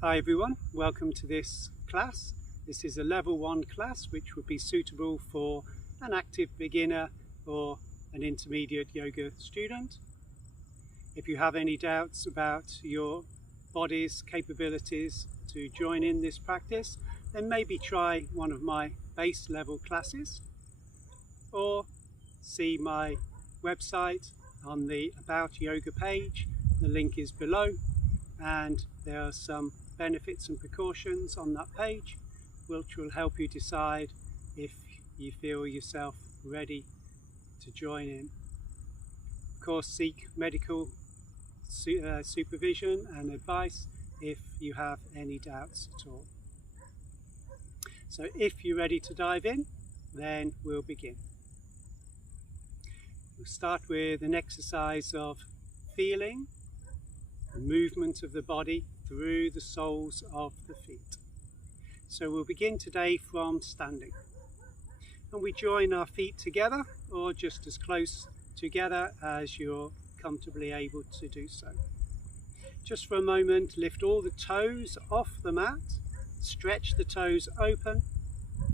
Hi everyone, welcome to this class. This is a level 1 class which would be suitable for an active beginner or an intermediate yoga student. If you have any doubts about your body's capabilities to join in this practice, then maybe try one of my base level classes or see my website on the About Yoga page. The link is below, and there are some benefits and precautions on that page which will help you decide if you feel yourself ready to join in. Of course, seek medical supervision and advice if you have any doubts at all. So if you're ready to dive in, then we'll begin. We'll start with an exercise of feeling the movement of the body through the soles of the feet. So we'll begin today from standing. And we join our feet together, or just as close together as you're comfortably able to do so. Just for a moment, lift all the toes off the mat, stretch the toes open,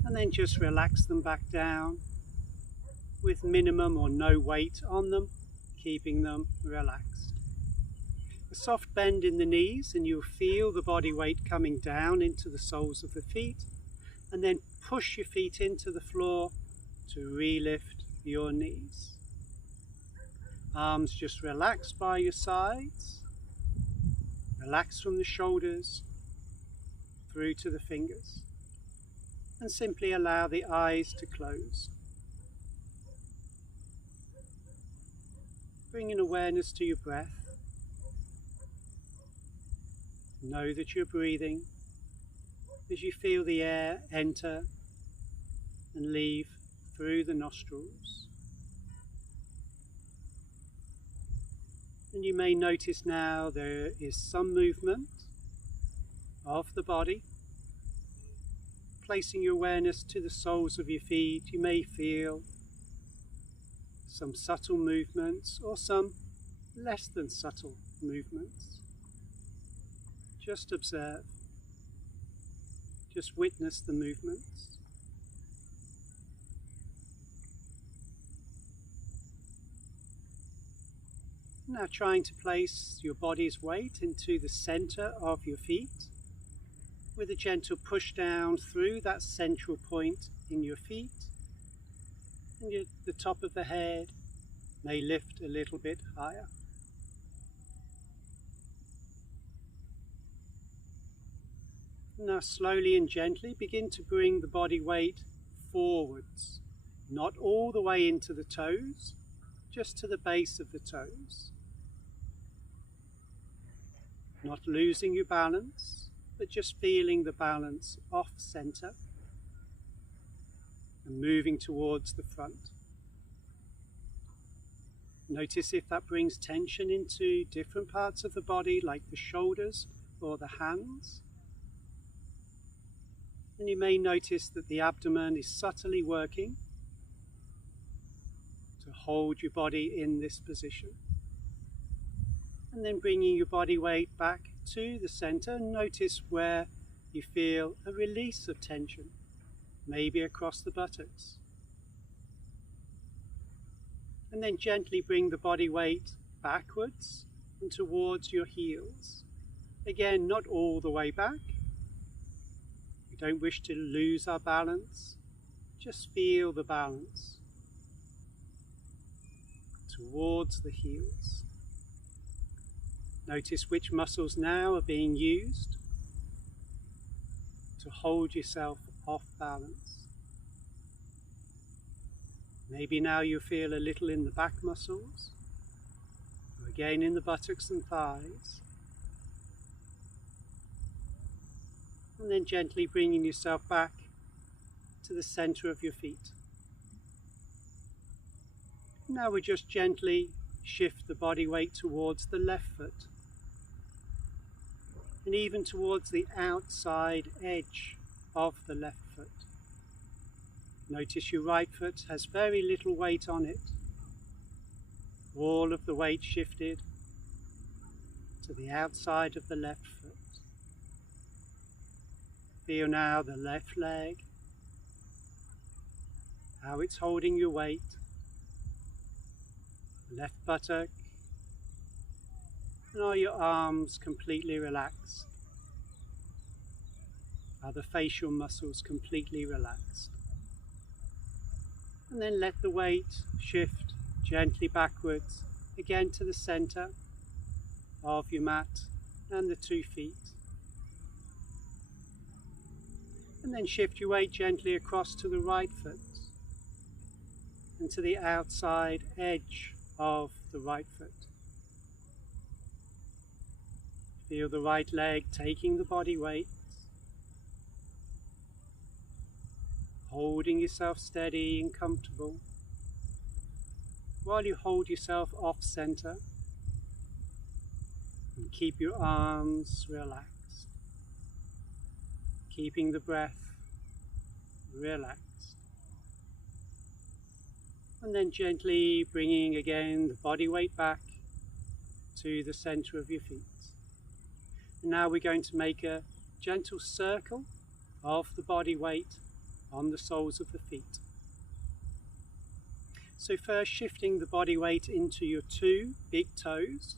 and then just relax them back down with minimum or no weight on them, keeping them relaxed. A soft bend in the knees, and you'll feel the body weight coming down into the soles of the feet, and then push your feet into the floor to re-lift your knees. Arms just relax by your sides, relax from the shoulders through to the fingers, and simply allow the eyes to close. Bringing awareness to your breath. Know that you're breathing as you feel the air enter and leave through the nostrils. And you may notice now there is some movement of the body. Placing your awareness to the soles of your feet, you may feel some subtle movements or some less than subtle movements. Just observe, just witness the movements. Now trying to place your body's weight into the center of your feet with a gentle push down through that central point in your feet, and the top of the head may lift a little bit higher. Now slowly and gently begin to bring the body weight forwards, not all the way into the toes, just to the base of the toes. Not losing your balance, but just feeling the balance off center and moving towards the front. Notice if that brings tension into different parts of the body, like the shoulders or the hands. And you may notice that the abdomen is subtly working to hold your body in this position. And then bringing your body weight back to the center, notice where you feel a release of tension, maybe across the buttocks. And then gently bring the body weight backwards and towards your heels. Again, not all the way back. We don't wish to lose our balance, just feel the balance towards the heels. Notice which muscles now are being used to hold yourself off balance. Maybe now you feel a little in the back muscles, or again in the buttocks and thighs. And then gently bringing yourself back to the center of your feet. Now we just gently shift the body weight towards the left foot, and even towards the outside edge of the left foot. Notice your right foot has very little weight on it. All of the weight shifted to the outside of the left foot. Feel now the left leg, how it's holding your weight, left buttock, and are your arms completely relaxed? Are the facial muscles completely relaxed? And then let the weight shift gently backwards, again to the center of your mat and the 2 feet. And then shift your weight gently across to the right foot and to the outside edge of the right foot. Feel the right leg taking the body weight, holding yourself steady and comfortable while you hold yourself off center and keep your arms relaxed, keeping the breath relaxed. And then gently bringing again the body weight back to the center of your feet. And now we're going to make a gentle circle of the body weight on the soles of the feet. So first shifting the body weight into your 2 big toes,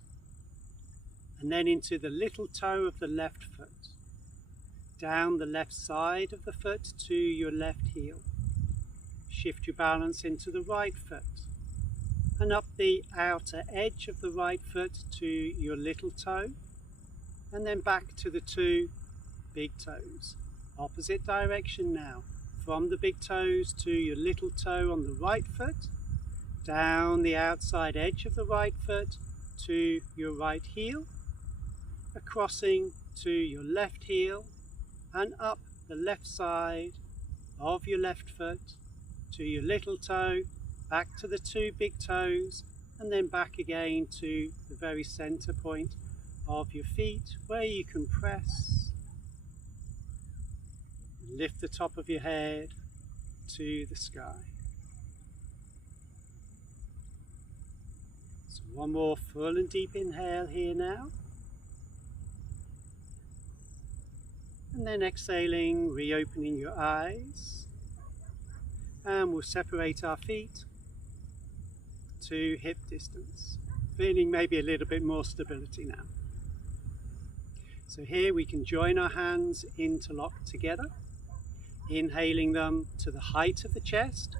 and then into the little toe of the left foot, down the left side of the foot to your left heel. Shift your balance into the right foot, and up the outer edge of the right foot to your little toe, and then back to the 2 big toes. Opposite direction now, from the big toes to your little toe on the right foot, down the outside edge of the right foot to your right heel, crossing to your left heel, and up the left side of your left foot to your little toe, back to the 2 big toes, and then back again to the very center point of your feet, where you can press. Lift the top of your head to the sky. So one more full and deep inhale here now. And then exhaling, reopening your eyes. And we'll separate our feet to hip distance, feeling maybe a little bit more stability now. So here we can join our hands interlocked together, inhaling them to the height of the chest,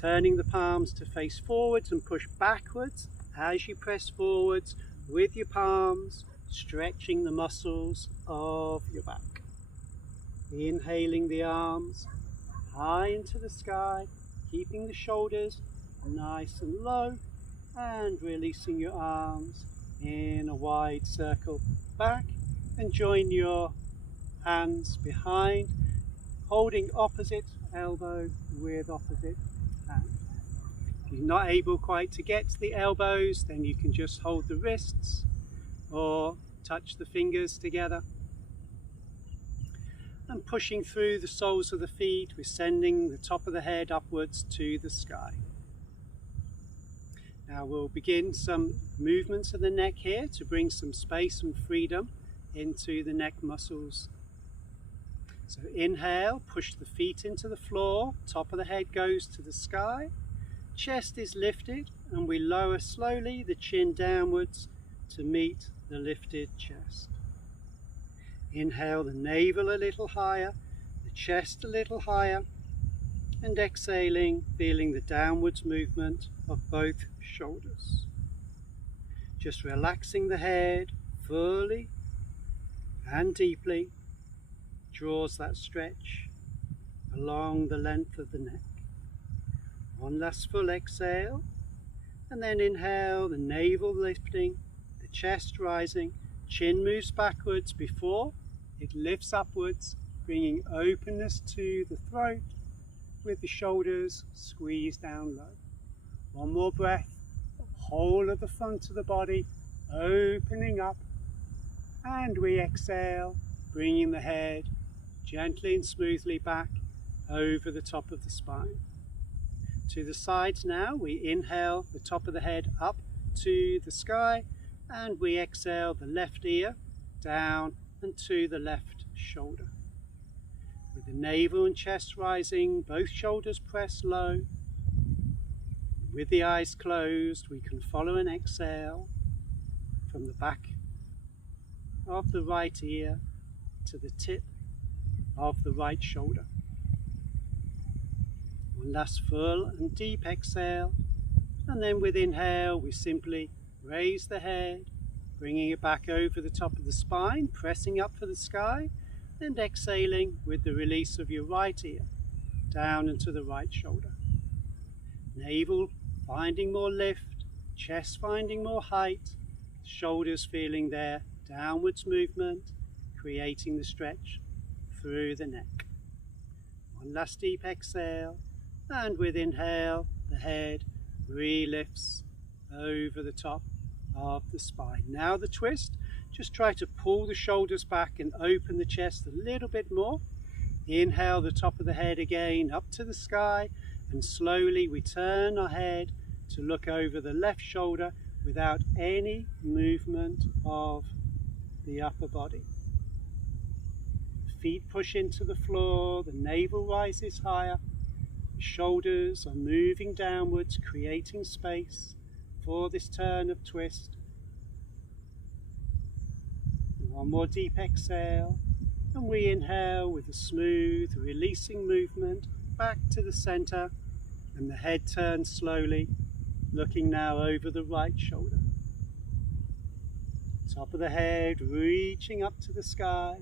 turning the palms to face forwards and push backwards as you press forwards with your palms, stretching the muscles of your back. Inhaling the arms high into the sky, keeping the shoulders nice and low, and releasing your arms in a wide circle back, and join your hands behind, holding opposite elbow with opposite hand. If you're not able quite to get to the elbows, then you can just hold the wrists or touch the fingers together. And pushing through the soles of the feet, we're sending the top of the head upwards to the sky. Now we'll begin some movements of the neck here to bring some space and freedom into the neck muscles. So inhale, push the feet into the floor, top of the head goes to the sky, chest is lifted, and we lower slowly the chin downwards to meet the lifted chest. Inhale the navel a little higher, the chest a little higher, and exhaling, feeling the downwards movement of both shoulders. Just relaxing the head fully and deeply draws that stretch along the length of the neck. One last full exhale, and then inhale, the navel lifting, the chest rising, chin moves backwards before it lifts upwards, bringing openness to the throat with the shoulders squeezed down low. One more breath, the whole of the front of the body opening up, and we exhale, bringing the head gently and smoothly back over the top of the spine. To the sides now, we inhale the top of the head up to the sky, and we exhale the left ear down and to the left shoulder. With the navel and chest rising, both shoulders press low. With the eyes closed, we can follow an exhale from the back of the right ear to the tip of the right shoulder. One last full and deep exhale, and then with inhale we simply raise the head, bringing it back over the top of the spine, pressing up for the sky, and exhaling with the release of your right ear down into the right shoulder. Navel finding more lift, chest finding more height, shoulders feeling their downwards movement, creating the stretch through the neck. One last deep exhale, and with inhale the head re-lifts over the top of the spine. Now the twist, just try to pull the shoulders back and open the chest a little bit more. Inhale the top of the head again up to the sky, and slowly we turn our head to look over the left shoulder without any movement of the upper body. Feet push into the floor, the navel rises higher, the shoulders are moving downwards, creating space for this turn of twist. One more deep exhale, and we inhale with a smooth releasing movement back to the center, and the head turns slowly, looking now over the right shoulder. Top of the head reaching up to the sky,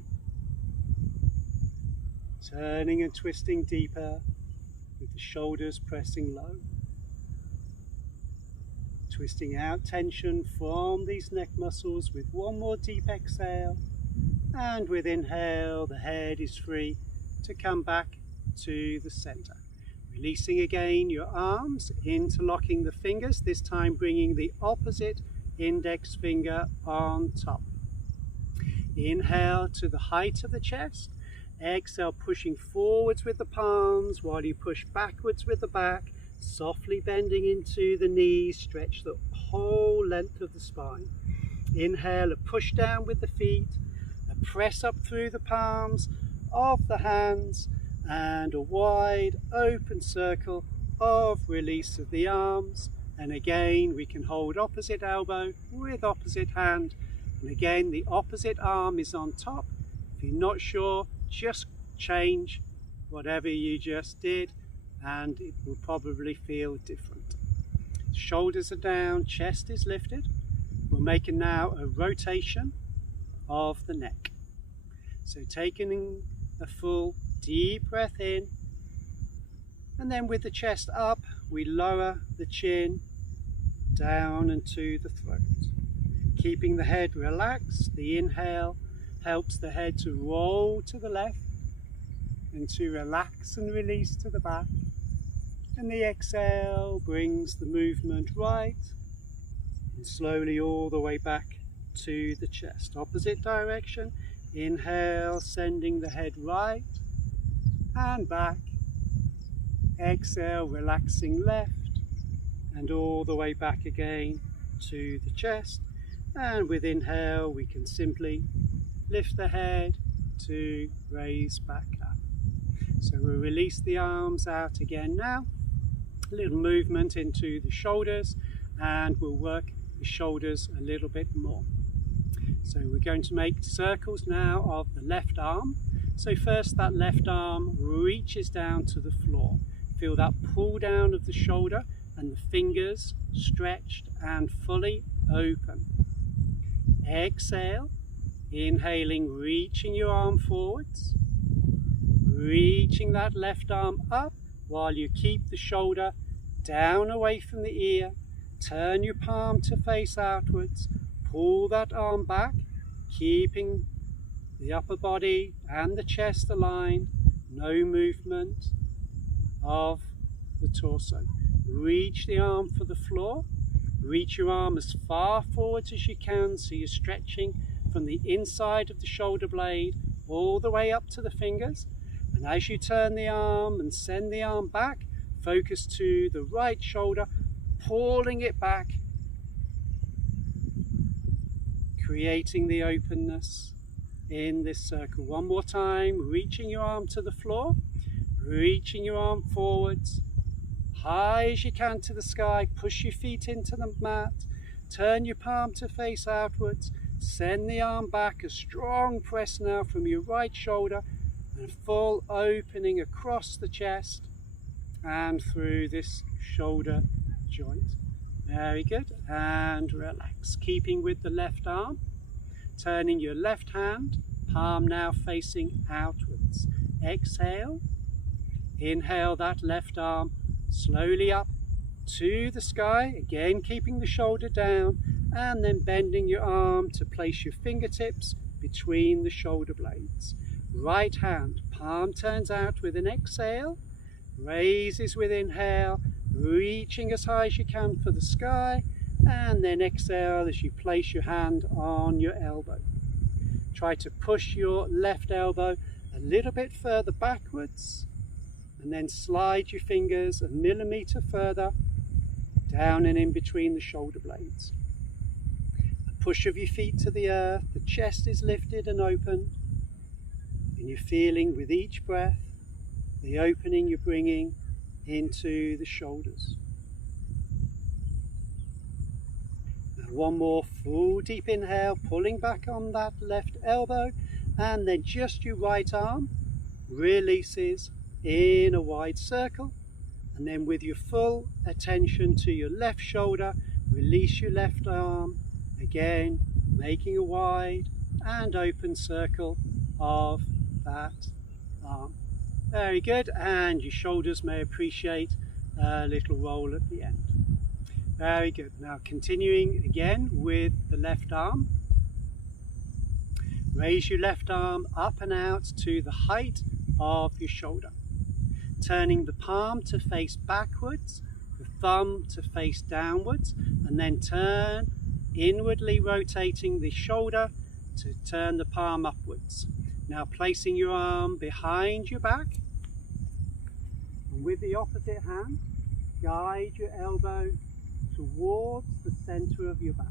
turning and twisting deeper with the shoulders pressing low. Twisting out tension from these neck muscles with one more deep exhale, and with inhale the head is free to come back to the center. Releasing again your arms, interlocking the fingers, this time bringing the opposite index finger on top. Inhale to the height of the chest, exhale pushing forwards with the palms while you push backwards with the back, softly bending into the knees, stretch the whole length of the spine. Inhale, a push down with the feet, a press up through the palms of the hands, and a wide open circle of release of the arms. And again we can hold opposite elbow with opposite hand, and again the opposite arm is on top. If you're not sure, just change whatever you just did and it will probably feel different. Shoulders are down, chest is lifted. We're making now a rotation of the neck. So taking a full deep breath in, and then with the chest up we lower the chin down into the throat. Keeping the head relaxed, the inhale helps the head to roll to the left and to relax and release to the back, and the exhale brings the movement right and slowly all the way back to the chest. Opposite direction, inhale sending the head right and back, exhale relaxing left and all the way back again to the chest, and with inhale we can simply lift the head to raise back up. So we'll release the arms out again now, a little movement into the shoulders, and we'll work the shoulders a little bit more. So we're going to make circles now of the left arm. So first that left arm reaches down to the floor. Feel that pull down of the shoulder and the fingers stretched and fully open. Exhale, inhaling, reaching your arm forwards, reaching that left arm up while you keep the shoulder down away from the ear. Turn your palm to face outwards, pull that arm back, keeping the upper body and the chest aligned, no movement of the torso. Reach the arm for the floor, reach your arm as far forwards as you can so you're stretching from the inside of the shoulder blade all the way up to the fingers. And as you turn the arm and send the arm back, focus to the right shoulder, pulling it back, creating the openness in this circle. One more time, reaching your arm to the floor, reaching your arm forwards, high as you can to the sky, push your feet into the mat, turn your palm to face outwards, send the arm back, a strong press now from your right shoulder, and full opening across the chest and through this shoulder joint. Very good, and relax, keeping with the left arm, turning your left hand, palm now facing outwards. Exhale, inhale that left arm slowly up to the sky, again keeping the shoulder down, and then bending your arm to place your fingertips between the shoulder blades. Right hand, palm turns out with an exhale, raises with inhale, reaching as high as you can for the sky, and then exhale as you place your hand on your elbow. Try to push your left elbow a little bit further backwards, and then slide your fingers a millimeter further down and in between the shoulder blades. A push of your feet to the earth, the chest is lifted and open, and you're feeling with each breath the opening you're bringing into the shoulders. Now one more full deep inhale, pulling back on that left elbow, and then just your right arm releases in a wide circle, and then with your full attention to your left shoulder, release your left arm, again making a wide and open circle of that arm. Very good, and your shoulders may appreciate a little roll at the end. Very good. Now continuing again with the left arm. Raise your left arm up and out to the height of your shoulder. Turning the palm to face backwards, the thumb to face downwards, and then turn, inwardly rotating the shoulder to turn the palm upwards. Now placing your arm behind your back, and with the opposite hand, guide your elbow towards the center of your back.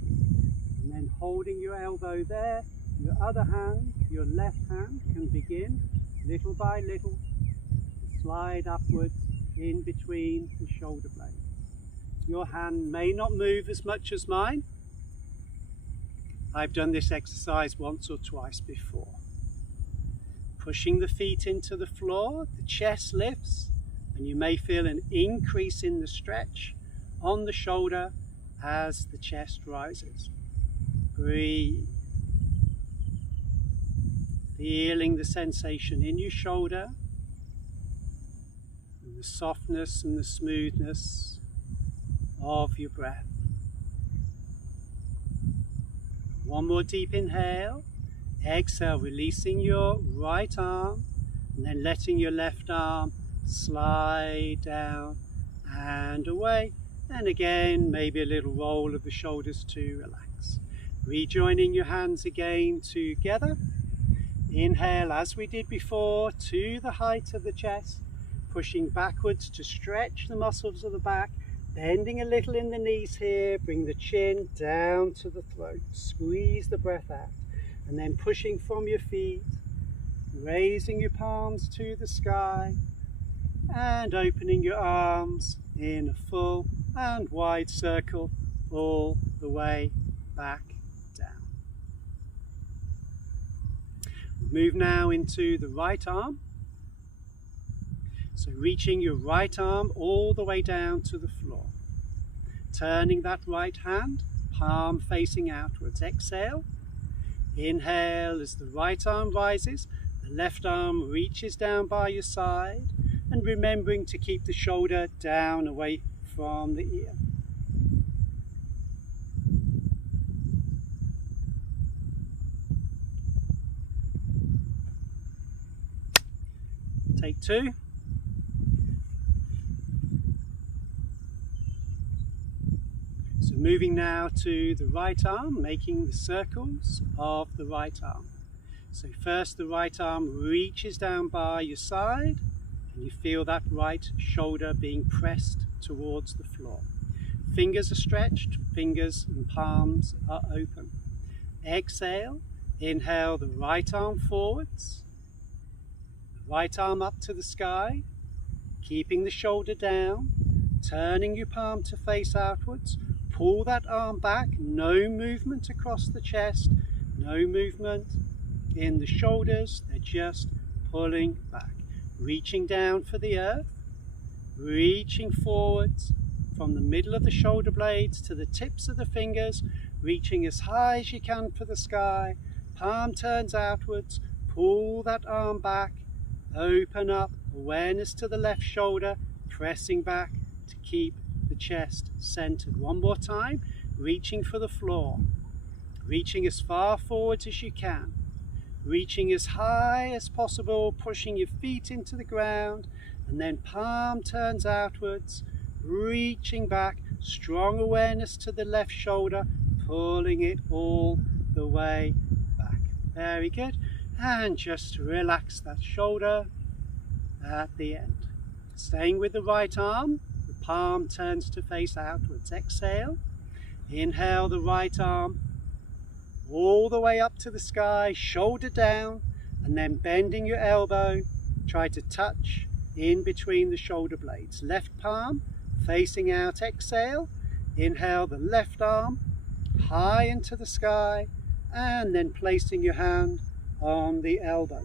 And then holding your elbow there, your other hand, your left hand, can begin little by little to slide upwards in between the shoulder blades. Your hand may not move as much as mine. I've done this exercise once or twice before. Pushing the feet into the floor, the chest lifts, and you may feel an increase in the stretch on the shoulder as the chest rises. Breathe. Feeling the sensation in your shoulder, and the softness and the smoothness of your breath. One more deep inhale. Exhale, releasing your right arm, and then letting your left arm slide down and away. And again, maybe a little roll of the shoulders to relax. Rejoining your hands again together. Inhale, as we did before, to the height of the chest, pushing backwards to stretch the muscles of the back, bending a little in the knees here, bring the chin down to the throat, squeeze the breath out, and then pushing from your feet, raising your palms to the sky, and opening your arms in a full and wide circle all the way back down. Move now into the right arm. So reaching your right arm all the way down to the floor. Turning that right hand, palm facing outwards. Exhale. Inhale as the right arm rises, the left arm reaches down by your side, and remembering to keep the shoulder down away from the ear. Take two. So moving now to the right arm, making the circles of the right arm. So first the right arm reaches down by your side, and you feel that right shoulder being pressed towards the floor. Fingers are stretched, fingers and palms are open. Exhale, Inhale the right arm forwards, the right arm up to the sky, keeping the shoulder down, turning your palm to face outwards. Pull that arm back, no movement across the chest, no movement in the shoulders, they're just pulling back. Reaching down for the earth, reaching forwards from the middle of the shoulder blades to the tips of the fingers, reaching as high as you can for the sky. Palm turns outwards, pull that arm back, open up, awareness to the left shoulder, pressing back to keep the chest centered. One more time, reaching for the floor, reaching as far forwards as you can, reaching as high as possible, pushing your feet into the ground, and then palm turns outwards, reaching back, strong awareness to the left shoulder, pulling it all the way back. Very good. And just relax that shoulder at the end. Staying with the right arm, the palm turns to face outwards. Exhale. Inhale the right arm all the way up to the sky, shoulder down, and then bending your elbow, try to touch in between the shoulder blades. Left palm facing out. Exhale. Inhale the left arm high into the sky, and then placing your hand on the elbow.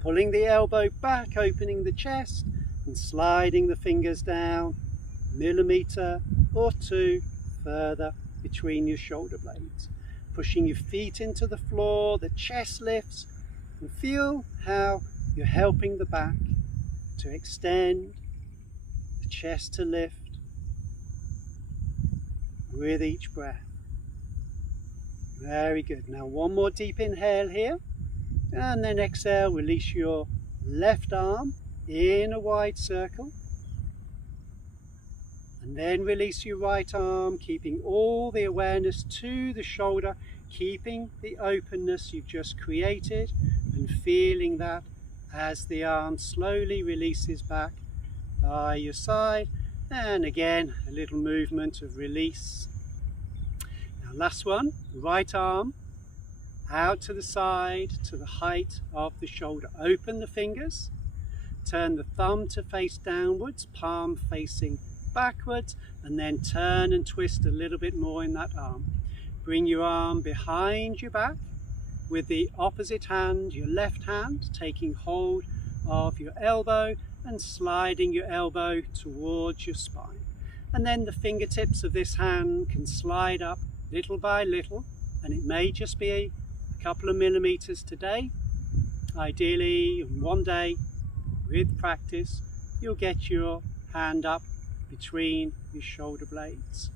Pulling the elbow back, opening the chest, and sliding the fingers down, millimeter or two further between your shoulder blades. Pushing your feet into the floor, the chest lifts, and feel how you're helping the back to extend, the chest to lift with each breath. Very good. Now one more deep inhale here, and then exhale, release your left arm in a wide circle, and then release your right arm, keeping all the awareness to the shoulder, keeping the openness you've just created, and feeling that as the arm slowly releases back by your side. And again, a little movement of release. Now last one, right arm out to the side to the height of the shoulder. Open the fingers, turn the thumb to face downwards, palm facing backwards, and then turn and twist a little bit more in that arm. Bring your arm behind your back with the opposite hand, your left hand, taking hold of your elbow and sliding your elbow towards your spine. And then the fingertips of this hand can slide up little by little, and it may just be a couple of millimeters today. Ideally, in one day, with practice, you'll get your hand up between your shoulder blades.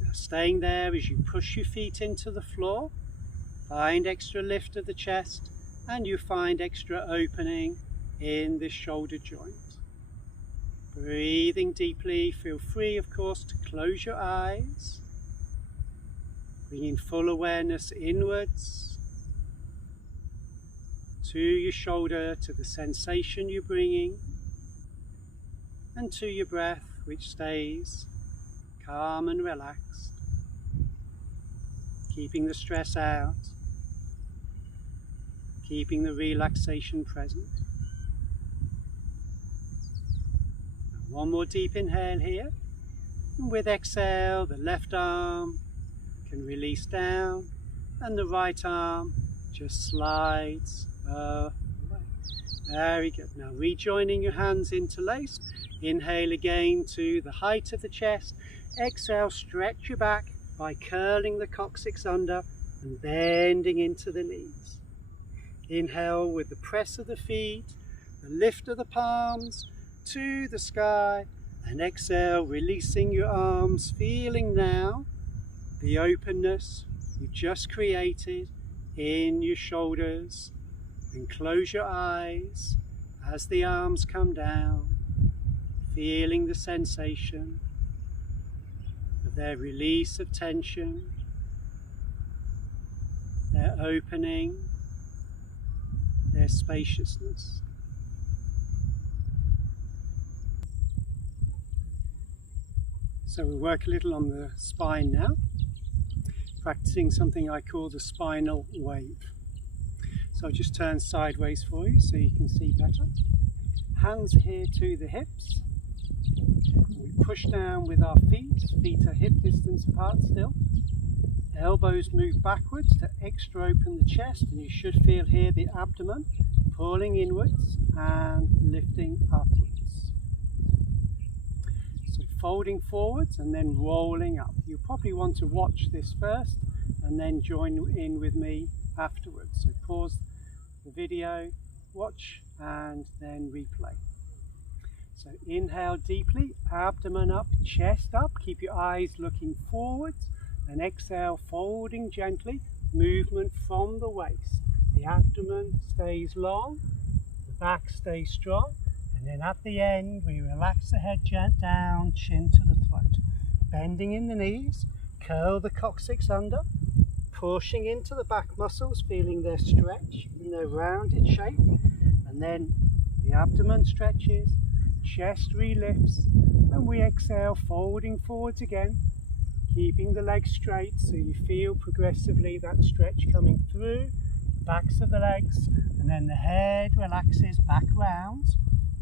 Now staying there as you push your feet into the floor, find extra lift of the chest, and you find extra opening in this shoulder joint. Breathing deeply, feel free of course to close your eyes, bringing full awareness inwards to your shoulder, to the sensation you're bringing, and to your breath, which stays calm and relaxed, keeping the stress out, keeping the relaxation present. One more deep inhale here, and with exhale the left arm can release down and the right arm just slides away. Very good. Now rejoining your hands interlaced, inhale again to the height of the chest, exhale, stretch your back by curling the coccyx under and bending into the knees. Inhale with the press of the feet, the lift of the palms to the sky, and exhale, releasing your arms, feeling now the openness you just created in your shoulders. And close your eyes as the arms come down, feeling the sensation of their release of tension, their opening, their spaciousness. So we'll work a little on the spine now. practicing something I call the spinal wave. So I'll just turn sideways for you so you can see better. Hands here to the hips. We push down with our feet. Feet are hip distance apart still. Elbows move backwards to extra open the chest, and you should feel here the abdomen pulling inwards and lifting upwards. So folding forwards and then rolling up. You probably want to watch this first and then join in with me afterwards. So pause the video, watch, and then replay. So inhale deeply, abdomen up, chest up, keep your eyes looking forwards, and exhale, folding gently, movement from the waist. The abdomen stays long, the back stays strong, and then at the end we relax the head down, chin to the throat. Bending in the knees, curl the coccyx under, pushing into the back muscles, feeling their stretch in their rounded shape, and then the abdomen stretches, chest relifts, and we exhale, folding forwards again, keeping the legs straight so you feel progressively that stretch coming through the backs of the legs, and then the head relaxes back round,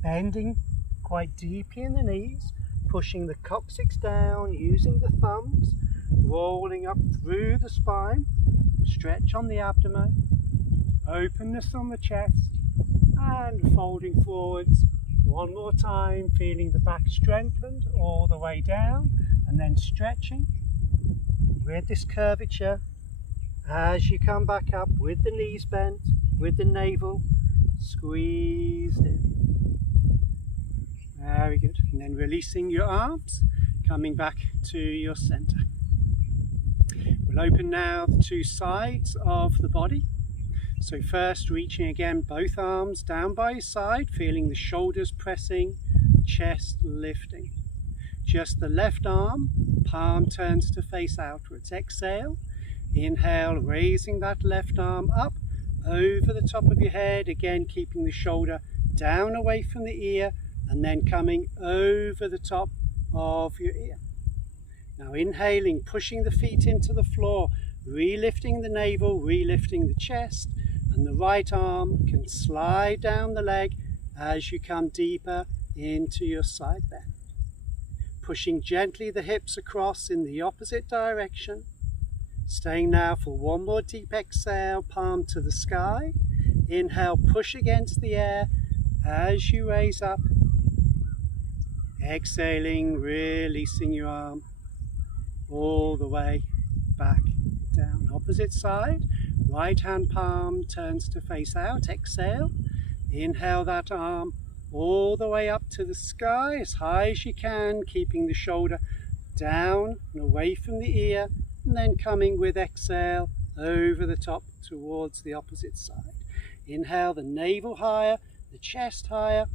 bending quite deeply in the knees, pushing the coccyx down, using the thumbs, rolling up through the spine, stretch on the abdomen, openness on the chest, and folding forwards. One more time, feeling the back strengthened all the way down, and then stretching with this curvature as you come back up with the knees bent, with the navel squeezed in. Very good. And then releasing your arms, coming back to your center. We'll open now the two sides of the body. So first, reaching again both arms down by your side, feeling the shoulders pressing, chest lifting. Just the left arm, palm turns to face outwards. Exhale, inhale, raising that left arm up over the top of your head, again keeping the shoulder down away from the ear, and then coming over the top of your ear. Now inhaling, pushing the feet into the floor, relifting the navel, relifting the chest, and the right arm can slide down the leg as you come deeper into your side bend. Pushing gently the hips across in the opposite direction. Staying now for one more deep exhale, palm to the sky. Inhale, push against the air as you raise up. Exhaling, releasing your arm all the way back down. Opposite side, right hand palm turns to face out. Exhale, inhale that arm all the way up to the sky as high as you can, keeping the shoulder down and away from the ear, and then coming with exhale over the top towards the opposite side. Inhale the navel higher, the chest higher.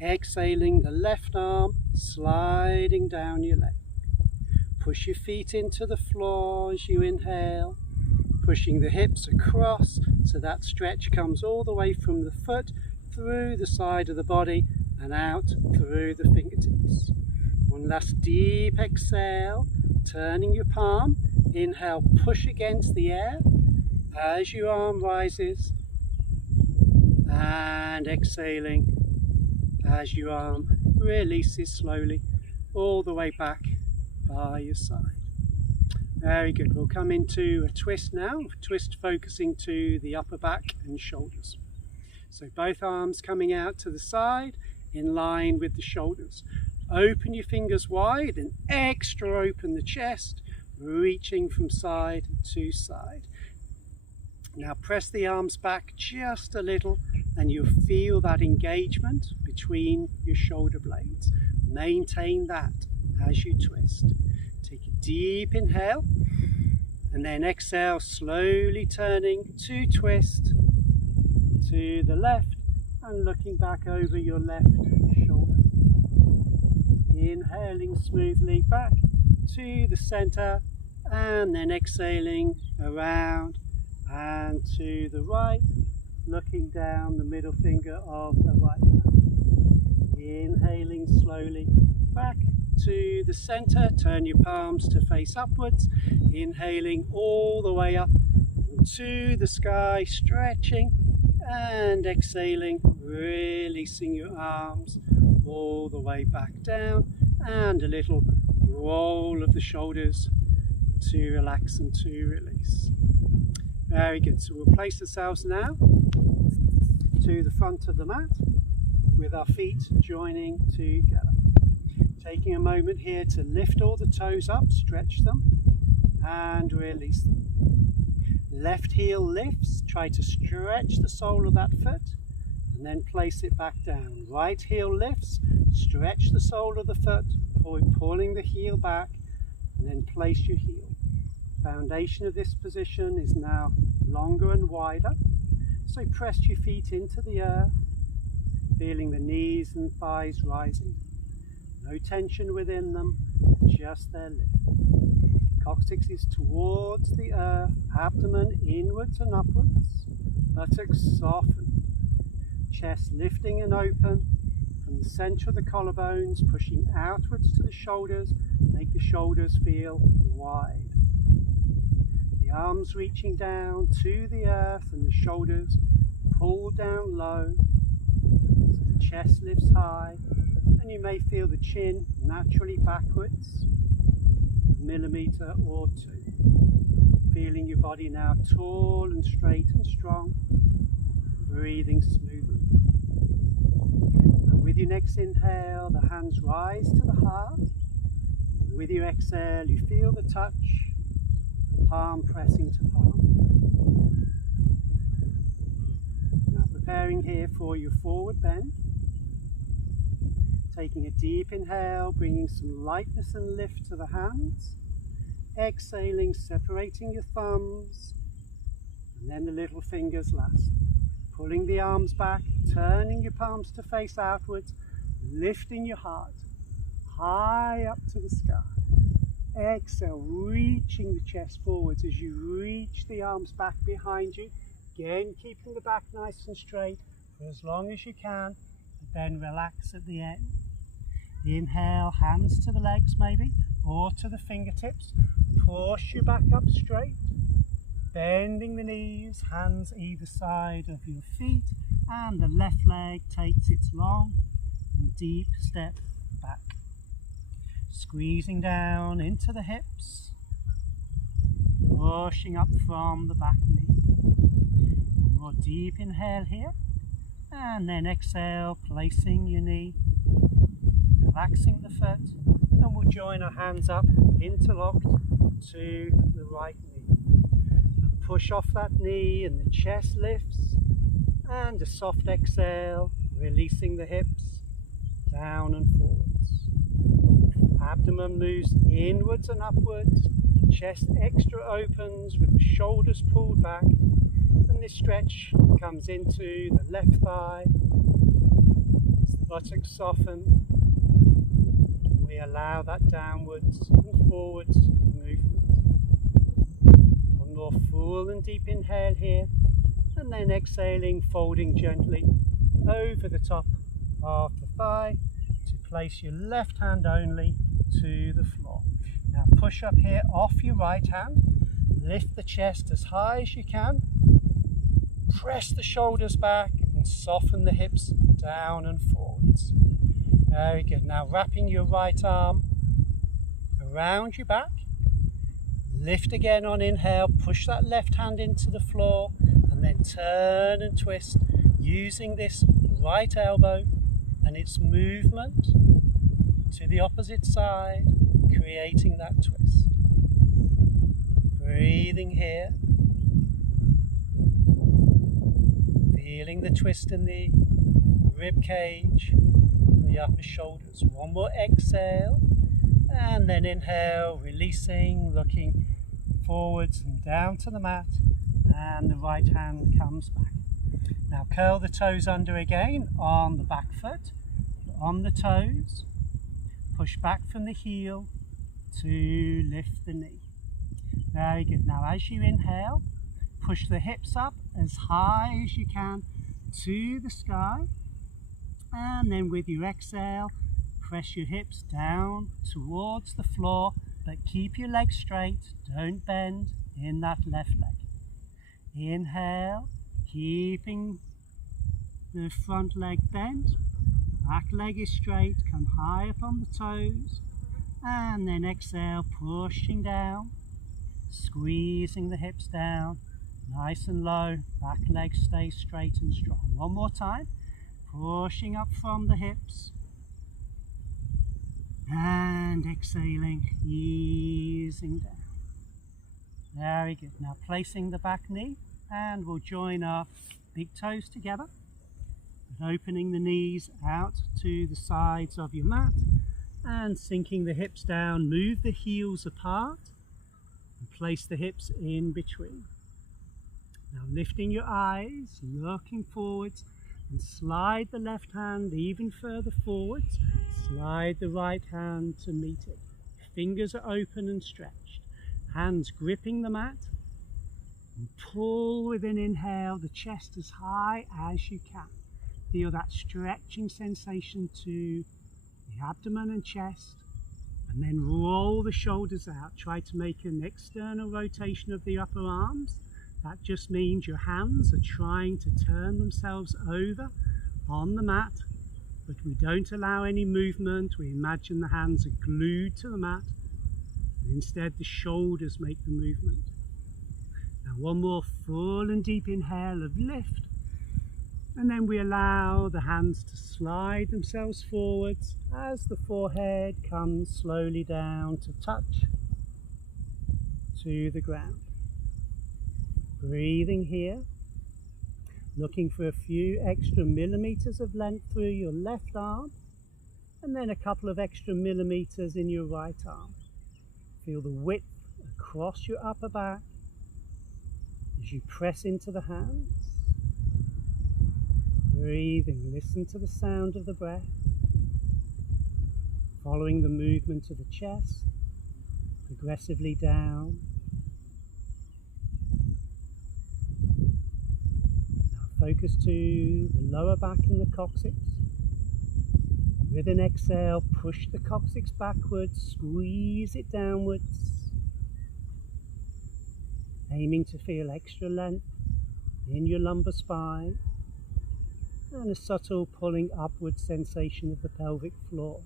Exhaling the left arm, sliding down your leg. Push your feet into the floor as you inhale, pushing the hips across so that stretch comes all the way from the foot through the side of the body and out through the fingertips. One last deep exhale, turning your palm. Inhale, push against the air as your arm rises, and exhaling as your arm releases slowly all the way back by your side. Very good. We'll come into a twist now, twist focusing to the upper back and shoulders. So both arms coming out to the side in line with the shoulders. Open your fingers wide and extra open the chest, reaching from side to side. Now press the arms back just a little and you'll feel that engagement between your shoulder blades. Maintain that as you twist. Take a deep inhale and then exhale, slowly turning to twist to the left and looking back over your left shoulder. Inhaling smoothly back to the center and then exhaling around and to the right, looking down the middle finger of the right hand. Inhaling slowly back to the center. Turn your palms to face upwards, inhaling all the way up to the sky, stretching, and exhaling, releasing your arms all the way back down, and a little roll of the shoulders to relax and to release. Very good. So we'll place ourselves now to the front of the mat with our feet joining together. Taking a moment here to lift all the toes up, stretch them and release them. Left heel lifts, try to stretch the sole of that foot and then place it back down. Right heel lifts, stretch the sole of the foot, pulling the heel back and then place your heel. Foundation of this position is now longer and wider, so press your feet into the earth, feeling the knees and thighs rising. No tension within them, just their lift. Coccyx is towards the earth, abdomen inwards and upwards, buttocks softened, chest lifting and open, from the center of the collarbones pushing outwards to the shoulders, make the shoulders feel wide. The arms reaching down to the earth and the shoulders pull down low, so the chest lifts high, and you may feel the chin naturally backwards, a millimetre or two. Feeling your body now tall and straight and strong, breathing smoothly. And with your next inhale, the hands rise to the heart. With your exhale, you feel the touch, palm pressing to palm. Now preparing here for your forward bend. Taking a deep inhale, bringing some lightness and lift to the hands. Exhaling, separating your thumbs, and then the little fingers last. Pulling the arms back, turning your palms to face outwards, lifting your heart high up to the sky. Exhale, reaching the chest forwards as you reach the arms back behind you. Again, keeping the back nice and straight for as long as you can, and then relax at the end. Inhale, hands to the legs maybe, or to the fingertips. Push your back up straight, bending the knees, hands either side of your feet, and the left leg takes its long and deep step back. Squeezing down into the hips, pushing up from the back knee. One more deep inhale here, and then exhale, placing your knee, relaxing the foot, and we'll join our hands up, interlocked to the right knee. Push off that knee and the chest lifts, and a soft exhale, releasing the hips down and forwards. Abdomen moves inwards and upwards, chest extra opens with the shoulders pulled back, and this stretch comes into the left thigh as the buttocks soften. We allow that downwards and forwards movement. One more full and deep inhale here, and then exhaling, folding gently over the top of the thigh to place your left hand only to the floor. Now push up here off your right hand, lift the chest as high as you can, press the shoulders back and soften the hips down and forwards. Very good. Now wrapping your right arm around your back, lift again on inhale, push that left hand into the floor and then turn and twist using this right elbow and its movement to the opposite side, creating that twist. Breathing here, feeling the twist in the rib cage, the upper shoulders. One more exhale, and then inhale, releasing, looking forwards and down to the mat, and the right hand comes back. Now curl the toes under again on the back foot, on the toes. Push back from the heel to lift the knee. Very good. Now as you inhale, push the hips up as high as you can to the sky, and then with your exhale, press your hips down towards the floor, but keep your legs straight, don't bend in that left leg. Inhale, keeping the front leg bent, back leg is straight, come high up on the toes, and then exhale, pushing down, squeezing the hips down, nice and low, back leg stays straight and strong. One more time, pushing up from the hips, and exhaling, easing down. Very good. Now placing the back knee, and we'll join our big toes together, opening the knees out to the sides of your mat, and sinking the hips down. Move the heels apart and place the hips in between. Now lifting your eyes, looking forwards, and slide the left hand even further forwards. Slide the right hand to meet it. Fingers are open and stretched. Hands gripping the mat. And pull with an inhale the chest as high as you can. Feel that stretching sensation to the abdomen and chest. And then roll the shoulders out. Try to make an external rotation of the upper arms. That just means your hands are trying to turn themselves over on the mat, but we don't allow any movement. We imagine the hands are glued to the mat, and instead the shoulders make the movement. Now one more full and deep inhale of lift, and then we allow the hands to slide themselves forwards as the forehead comes slowly down to touch to the ground. Breathing here, looking for a few extra millimeters of length through your left arm, and then a couple of extra millimeters in your right arm. Feel the width across your upper back as you press into the hands. Breathing, listen to the sound of the breath, following the movement of the chest, progressively down. Focus to the lower back and the coccyx. With an exhale, push the coccyx backwards, squeeze it downwards, aiming to feel extra length in your lumbar spine and a subtle pulling upward sensation of the pelvic floor.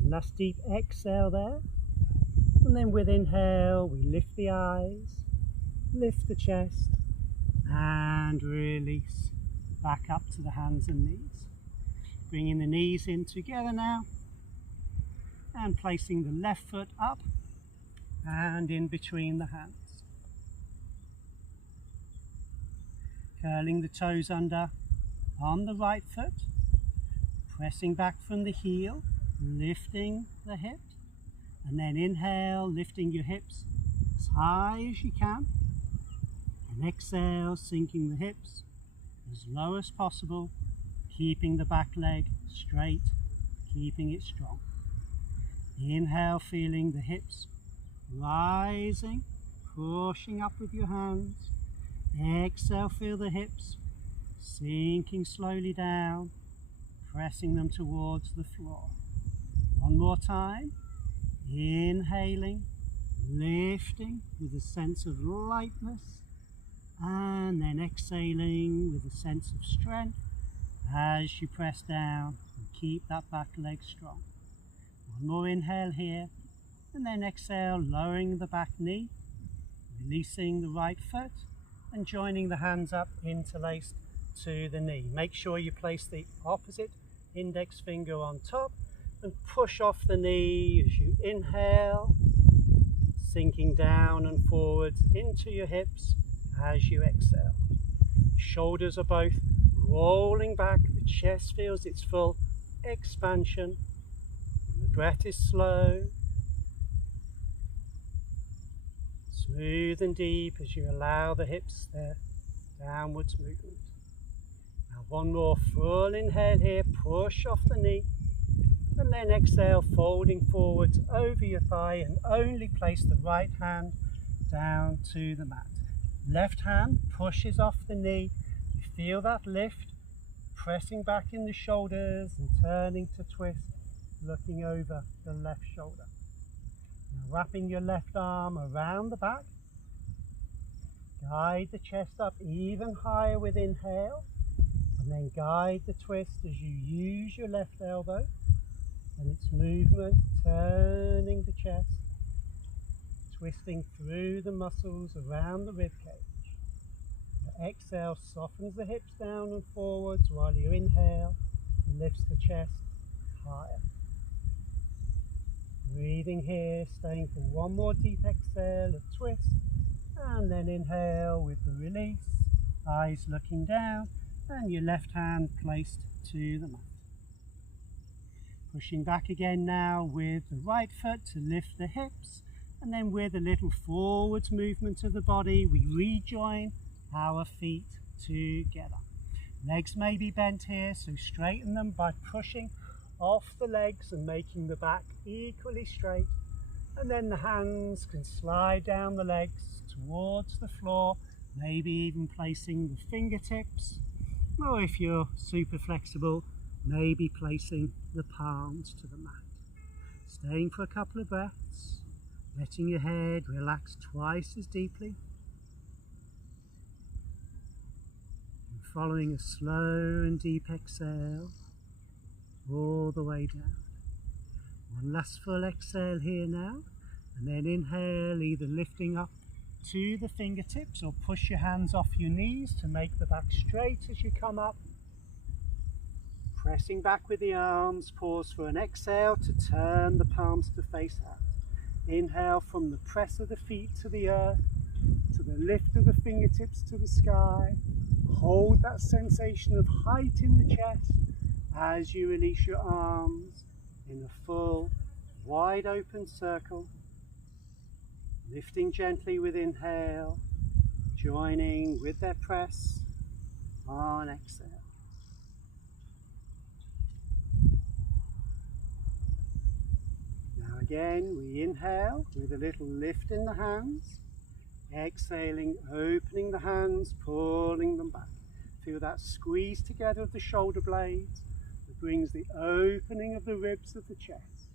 One last deep exhale there, and then with inhale we lift the eyes, lift the chest, and release back up to the hands and knees. Bringing the knees in together now and placing the left foot up and in between the hands. Curling the toes under on the right foot, pressing back from the heel, lifting the hip, and then inhale, lifting your hips as high as you can. And exhale, sinking the hips as low as possible, keeping the back leg straight, keeping it strong. Inhale, feeling the hips rising, pushing up with your hands. Exhale, feel the hips sinking slowly down, pressing them towards the floor. One more time. Inhaling, lifting with a sense of lightness, and then exhaling with a sense of strength as you press down and keep that back leg strong. One more inhale here, and then exhale, lowering the back knee, releasing the right foot and joining the hands up interlaced to the knee. Make sure you place the opposite index finger on top and push off the knee as you inhale, sinking down and forwards into your hips as you exhale. Shoulders are both rolling back, the chest feels its full expansion, and the breath is slow, smooth and deep as you allow the hips their downwards movement. Now one more full inhale here, push off the knee, and then exhale, folding forwards over your thigh, and only place the right hand down to the mat. Left hand pushes off the knee. You feel that lift, pressing back in the shoulders and turning to twist. looking over the left shoulder. Now wrapping your left arm around the back, guide the chest up even higher with inhale, and then guide the twist as you use your left elbow and its movement, turning the chest, twisting through the muscles around the rib cage. The exhale softens the hips down and forwards while you inhale and lifts the chest higher. Breathing here, staying for one more deep exhale of twist, and then inhale with the release, eyes looking down, and your left hand placed to the mat. Pushing back again now with the right foot to lift the hips, and then with a little forwards movement of the body, we rejoin our feet together. Legs may be bent here, so straighten them by pushing off the legs and making the back equally straight, and then the hands can slide down the legs towards the floor, maybe even placing the fingertips, or if you're super flexible, maybe placing the palms to the mat. Staying for a couple of breaths, letting your head relax twice as deeply, and following a slow and deep exhale all the way down. One last full exhale here now, and then inhale, either lifting up to the fingertips or push your hands off your knees to make the back straight as you come up. Pressing back with the arms, pause for an exhale to turn the palms to face out. Inhale from the press of the feet to the earth, to the lift of the fingertips to the sky. Hold that sensation of height in the chest as you release your arms in a full, wide open circle. Lifting gently with inhale, joining with their press on exhale. Now again, we inhale with a little lift in the hands, exhaling, opening the hands, pulling them back. Feel that squeeze together of the shoulder blades that brings the opening of the ribs of the chest.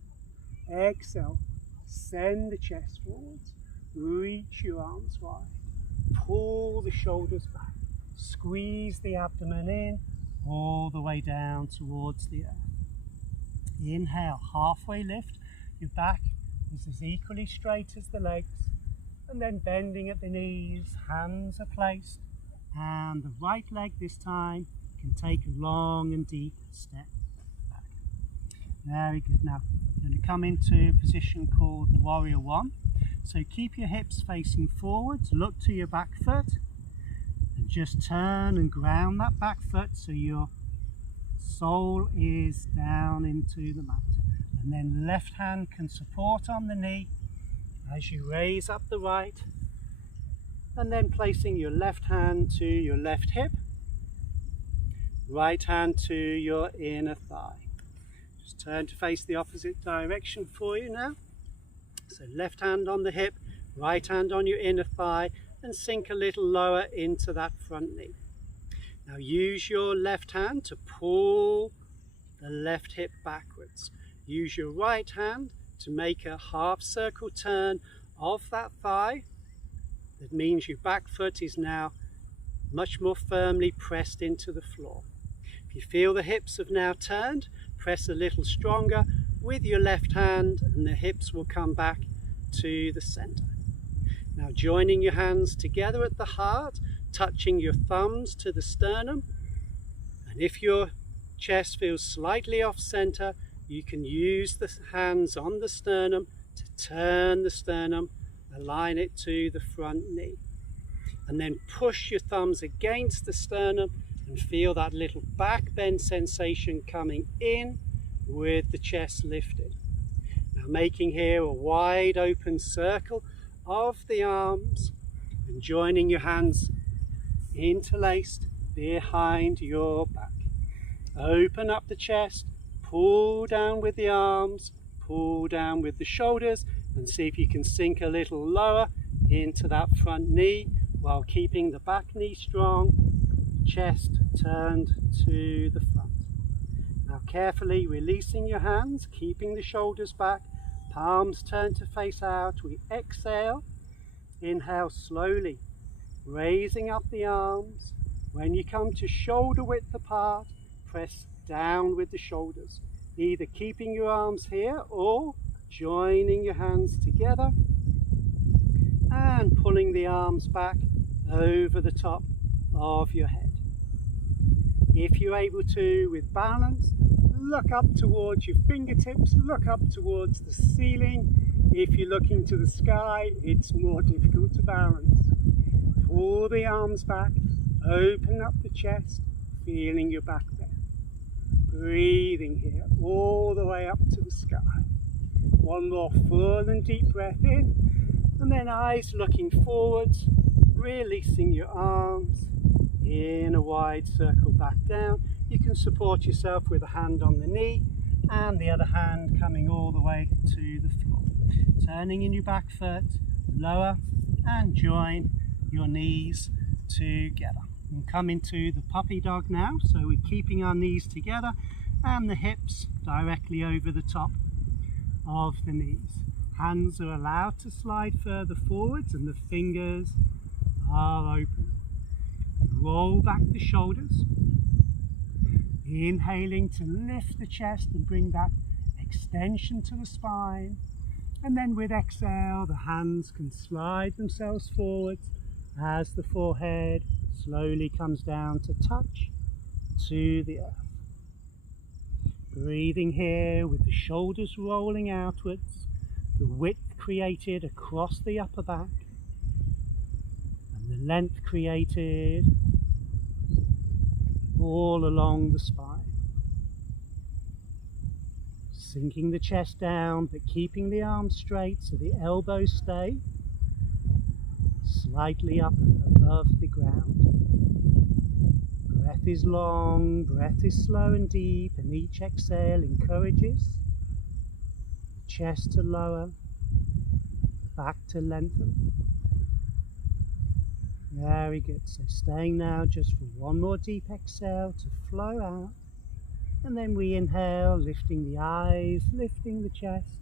Exhale, send the chest forwards. Reach your arms wide, pull the shoulders back, squeeze the abdomen in, all the way down towards the earth. Inhale, halfway lift, your back is as equally straight as the legs, and then bending at the knees, hands are placed, and the right leg this time can take a long and deep step back. Very good. Now, I'm going to come into a position called Warrior One. So keep your hips facing forwards, look to your back foot, and just turn and ground that back foot so your sole is down into the mat. And then left hand can support on the knee as you raise up the right, and then placing your left hand to your left hip, right hand to your inner thigh. Just turn to face the opposite direction for you now. So left hand on the hip, right hand on your inner thigh, and sink a little lower into that front knee. Now use your left hand to pull the left hip backwards. Use your right hand to make a half circle turn of that thigh. That means your back foot is now much more firmly pressed into the floor. If you feel the hips have now turned, press a little stronger with your left hand, and the hips will come back to the center. Now joining your hands together at the heart, touching your thumbs to the sternum, and if your chest feels slightly off center, you can use the hands on the sternum to turn the sternum, align it to the front knee, and then push your thumbs against the sternum and feel that little back bend sensation coming in with the chest lifted. Now making here a wide open circle of the arms and joining your hands interlaced behind your back. Open up the chest, pull down with the arms, pull down with the shoulders, and see if you can sink a little lower into that front knee while keeping the back knee strong, chest turned to the front. Now carefully releasing your hands, keeping the shoulders back, palms turn to face out. We exhale, inhale slowly, raising up the arms. When you come to shoulder width apart, press down with the shoulders, either keeping your arms here or joining your hands together and pulling the arms back over the top of your head. If you're able to, with balance, look up towards your fingertips, look up towards the ceiling. If you're looking to the sky, it's more difficult to balance. Pull the arms back, open up the chest, feeling your back there. Breathing here all the way up to the sky. One more full and deep breath in, and then eyes looking forwards, releasing your arms in a wide circle back down. You can support yourself with a hand on the knee and the other hand coming all the way to the floor. Turning in your back foot, lower and join your knees together. And come into the puppy dog now, so we're keeping our knees together and the hips directly over the top of the knees. Hands are allowed to slide further forwards and the fingers are open. Roll back the shoulders, inhaling to lift the chest and bring that extension to the spine, and then with exhale the hands can slide themselves forwards as the forehead slowly comes down to touch to the earth. Breathing here with the shoulders rolling outwards, the width created across the upper back and the length created all along the spine. Sinking the chest down but keeping the arms straight so the elbows stay slightly up above the ground. Breath is long, breath is slow and deep, and each exhale encourages the chest to lower, back to lengthen. Very good. So staying now just for one more deep exhale to flow out. And then we inhale, lifting the eyes, lifting the chest,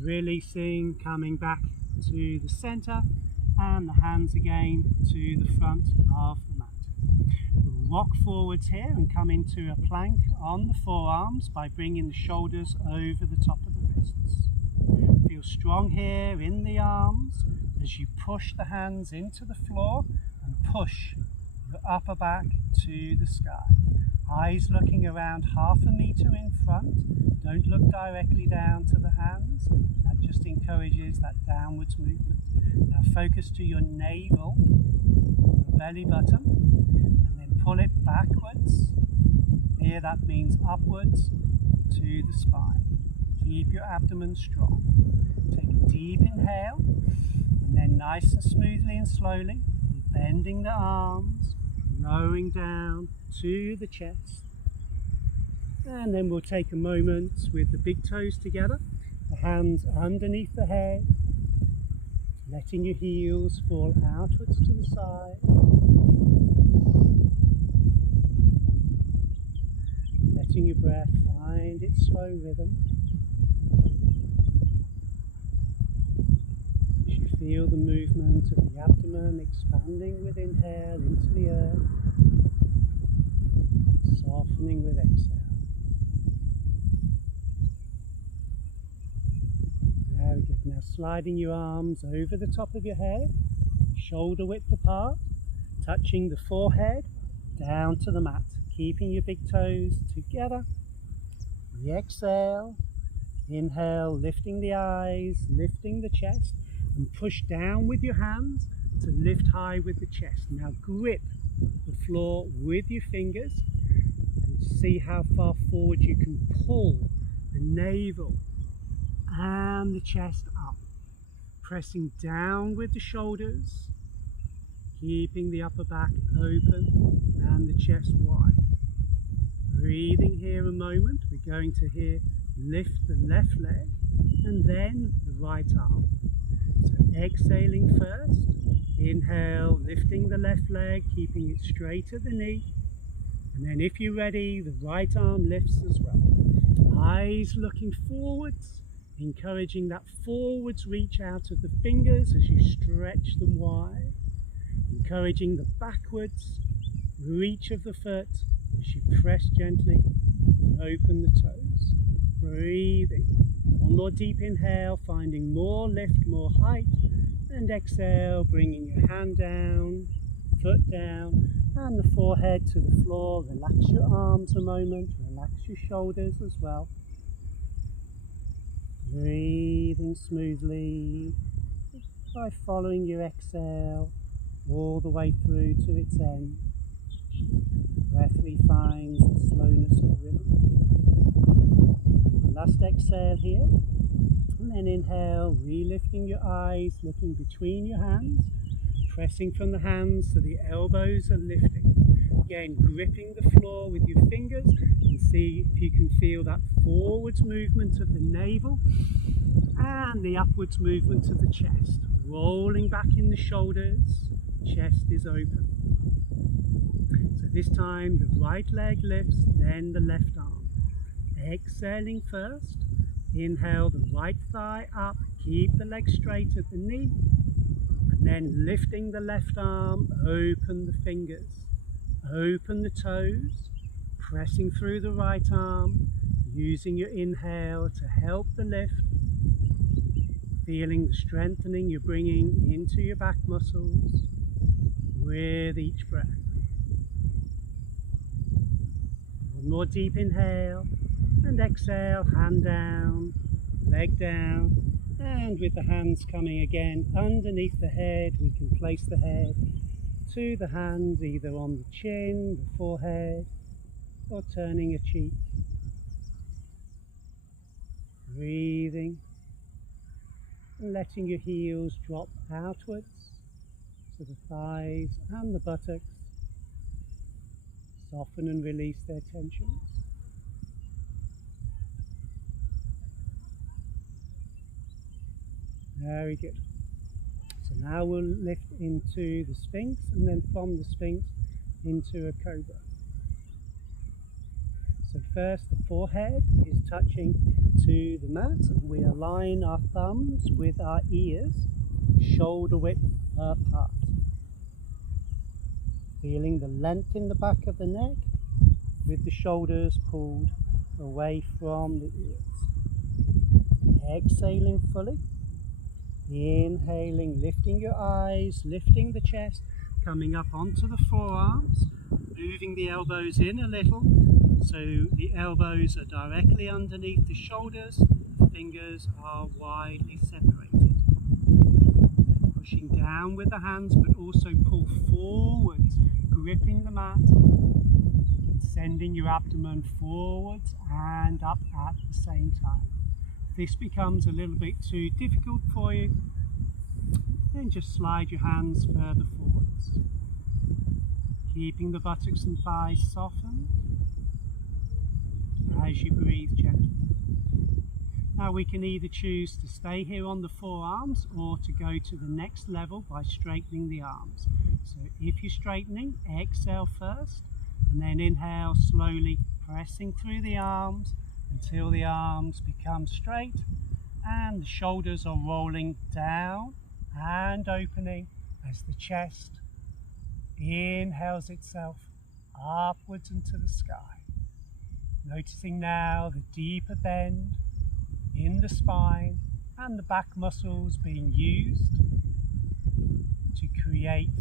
releasing, coming back to the center, and the hands again to the front of the mat. We'll rock forwards here and come into a plank on the forearms by bringing the shoulders over the top of the wrists. Feel strong here in the arms as you push the hands into the floor and push the upper back to the sky. Eyes looking around 1/2 meter in front. Don't look directly down to the hands. That just encourages that downwards movement. Now focus to your navel, the belly button, and then pull it backwards. Here that means upwards to the spine. Keep your abdomen strong. Take a deep inhale, and then nice and smoothly and slowly, bending the arms, lowering down to the chest. And then we'll take a moment with the big toes together, the hands underneath the head, letting your heels fall outwards to the side. Letting your breath find its slow rhythm. As you feel the movement of the abdomen expanding with inhale into the earth, softening with exhale. Very good. Now sliding your arms over the top of your head, shoulder width apart, touching the forehead down to the mat, keeping your big toes together. We exhale, inhale, lifting the eyes, lifting the chest, and push down with your hands to lift high with the chest. Now grip the floor with your fingers and see how far forward you can pull the navel and the chest up. Pressing down with the shoulders, keeping the upper back open and the chest wide. Breathing here a moment. We're going to here lift the left leg and then the right arm. So exhaling first, inhale, lifting the left leg, keeping it straight at the knee, And then if you're ready, the right arm lifts as well. Eyes looking forwards, encouraging that forwards reach out of the fingers as you stretch them wide. Encouraging the backwards reach of the foot as you press gently and open the toes. Breathing. One more deep inhale, finding more lift, more height. And exhale, bringing your hand down, foot down, and the forehead to the floor. Relax your arms a moment, relax your shoulders as well. Breathing smoothly by following your exhale all the way through to its end. Breath refines the slowness of rhythm. Last exhale here, and then inhale, re-lifting your eyes, looking between your hands, pressing from the hands so the elbows are lifting. Again, gripping the floor with your fingers, and see if you can feel that forwards movement of the navel and the upwards movement of the chest. Rolling back in the shoulders, chest is open. So this time the right leg lifts, then the left arm. Exhaling first, inhale the right thigh up, keep the leg straight at the knee, and then lifting the left arm, open the fingers, open the toes, pressing through the right arm, using your inhale to help the lift, feeling the strengthening you're bringing into your back muscles with each breath. One more deep inhale. And exhale, hand down, leg down, and with the hands coming again underneath the head, we can place the head to the hands either on the chin, the forehead, or turning a cheek. Breathing and letting your heels drop outwards to the thighs and the buttocks. Soften and release their tensions. Very good. So now we'll lift into the Sphinx, and then from the Sphinx into a Cobra. So first the forehead is touching to the mat, and we align our thumbs with our ears, shoulder width apart. Feeling the length in the back of the neck with the shoulders pulled away from the ears. Exhaling fully. Inhaling, lifting your eyes, lifting the chest, coming up onto the forearms, moving the elbows in a little so the elbows are directly underneath the shoulders, the fingers are widely separated. Pushing down with the hands, but also pull forwards, gripping the mat, sending your abdomen forwards and up at the same time. This becomes a little bit too difficult for you, then just slide your hands further forwards, keeping the buttocks and thighs softened as you breathe gently. Now we can either choose to stay here on the forearms or to go to the next level by straightening the arms. So if you're straightening, exhale first, and then inhale slowly, pressing through the arms until the arms become straight and the shoulders are rolling down and opening as the chest inhales itself upwards into the sky. Noticing now the deeper bend in the spine and the back muscles being used to create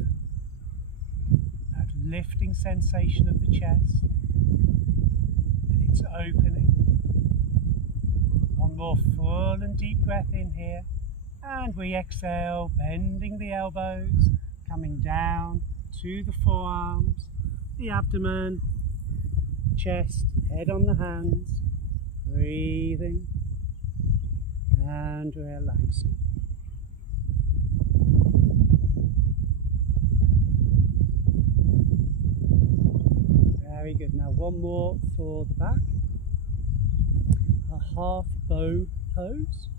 that lifting sensation of the chest, and it's opening. One more full and deep breath in here, and we exhale, bending the elbows, coming down to the forearms, the abdomen, chest, head on the hands, breathing and relaxing. Very good. Now one more for the back. A half bow pose.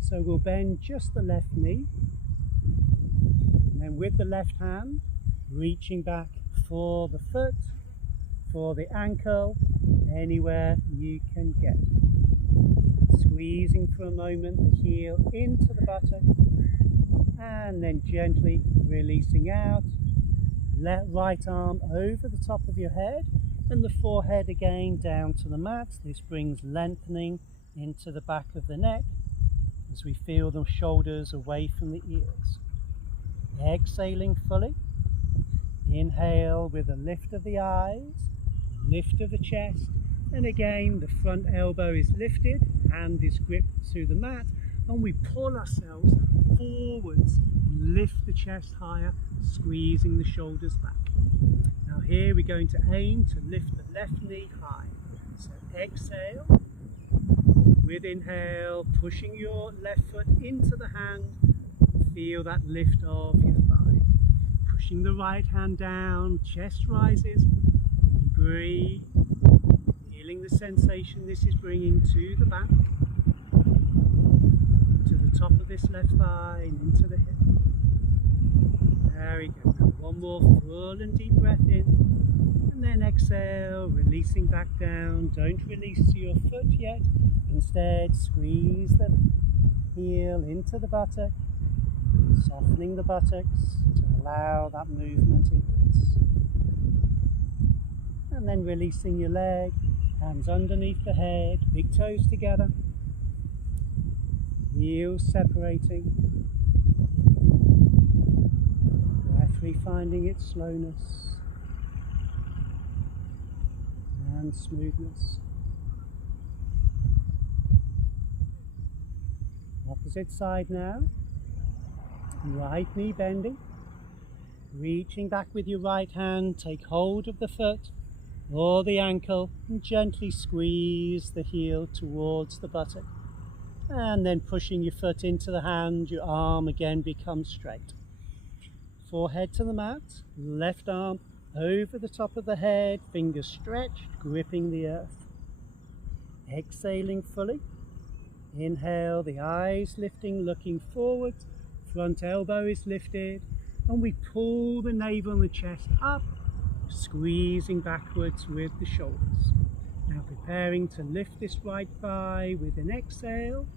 So we'll bend just the left knee, and then with the left hand reaching back for the foot, for the ankle, anywhere you can get. Squeezing for a moment the heel into the buttock, and then gently releasing out. Right arm over the top of your head and the forehead again down to the mat. This brings lengthening into the back of the neck as we feel the shoulders away from the ears. Exhaling fully. Inhale with a lift of the eyes, lift of the chest, and again the front elbow is lifted, hand is gripped to the mat, and we pull ourselves forwards, lift the chest higher, squeezing the shoulders back. Now here we're going to aim to lift the left knee high. So exhale, with inhale, pushing your left foot into the hand, feel that lift of your thigh. Pushing the right hand down, chest rises, we breathe, feeling the sensation this is bringing to the back, to the top of this left thigh and into the hip. There we go. Now one more full and deep breath in, and then exhale, releasing back down. Don't release to your foot yet. Instead, squeeze the heel into the buttock, softening the buttocks to allow that movement inwards. And then releasing your leg, hands underneath the head, big toes together, heels separating. Finding its slowness and smoothness. Opposite side now. Right knee bending. Reaching back with your right hand, take hold of the foot or the ankle and gently squeeze the heel towards the buttock. And then pushing your foot into the hand, your arm again becomes straight. Forehead to the mat, left arm over the top of the head, fingers stretched, gripping the earth. Exhaling fully. Inhale, the eyes lifting, looking forward, front elbow is lifted, and we pull the navel and the chest up, squeezing backwards with the shoulders. Now preparing to lift this right thigh with an exhale,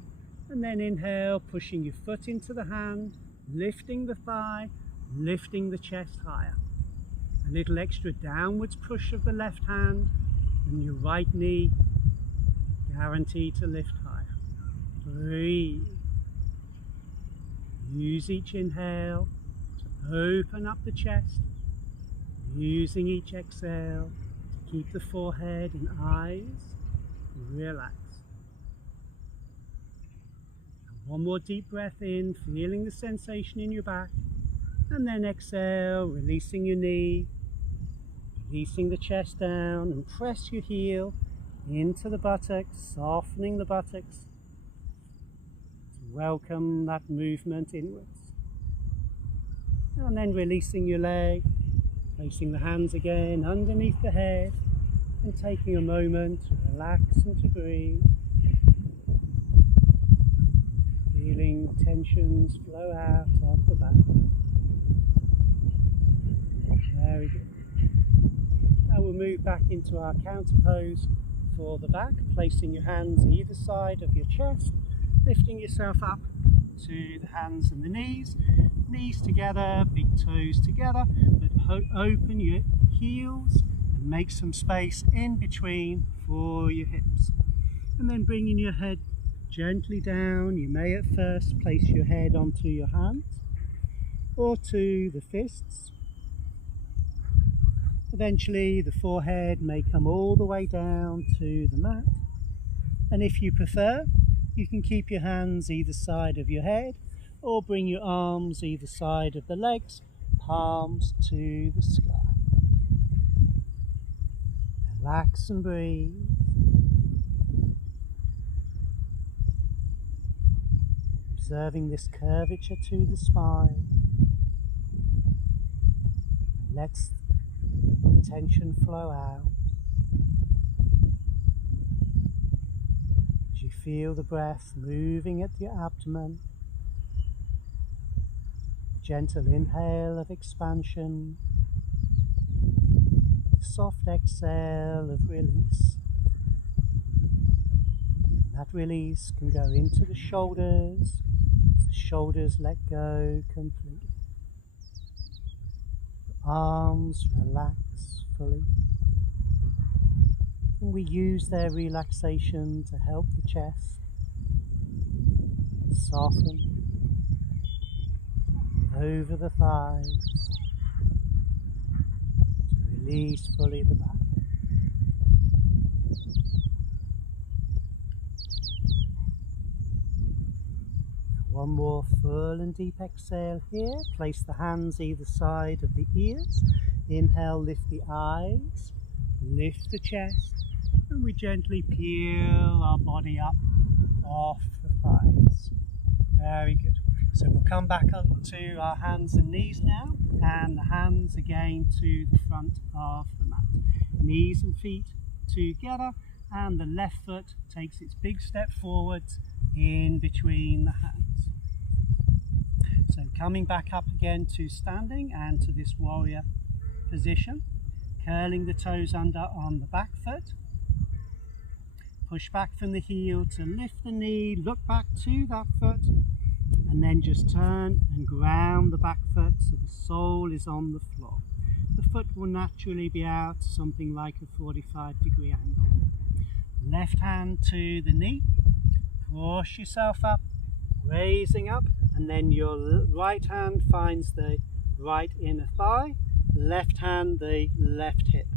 and then inhale, pushing your foot into the hand, lifting the thigh, lifting the chest higher. A little extra downwards push of the left hand and your right knee guaranteed to lift higher. Breathe. Use each inhale to open up the chest, using each exhale to keep the forehead and eyes relaxed. And one more deep breath in, feeling the sensation in your back. And then exhale, releasing your knee, releasing the chest down, and press your heel into the buttocks, softening the buttocks to welcome that movement inwards. And then releasing your leg, placing the hands again underneath the head, and taking a moment to relax and to breathe. Feeling tensions flow out of the back. There we go. Now we'll move back into our counter pose for the back, placing your hands either side of your chest, lifting yourself up to the hands and the knees, knees together, big toes together, but open your heels and make some space in between for your hips. And then bringing your head gently down, you may at first place your head onto your hands or to the fists. Eventually the forehead may come all the way down to the mat, and if you prefer, you can keep your hands either side of your head or bring your arms either side of the legs, palms to the sky. Relax and breathe. Observing this curvature to the spine. Let the tension flow out. As you feel the breath moving at your abdomen, a gentle inhale of expansion, soft exhale of release. That release can go into the shoulders. The shoulders let go completely. The arms relax fully. And we use their relaxation to help the chest soften over the thighs to release fully the back. One more full and deep exhale here. Place the hands either side of the ears. Inhale, lift the eyes, lift the chest, and we gently peel our body up off the thighs. Very good. So we'll come back up to our hands and knees now, and the hands again to the front of the mat. Knees and feet together, and the left foot takes its big step forwards in between the hands. So coming back up again to standing and to this warrior position, curling the toes under on the back foot. Push back from the heel to lift the knee, look back to that foot, and then just turn and ground the back foot so the sole is on the floor. The foot will naturally be out something like a 45-degree angle. Left hand to the knee, push yourself up, raising up, and then your right hand finds the right inner thigh, left hand the left hip.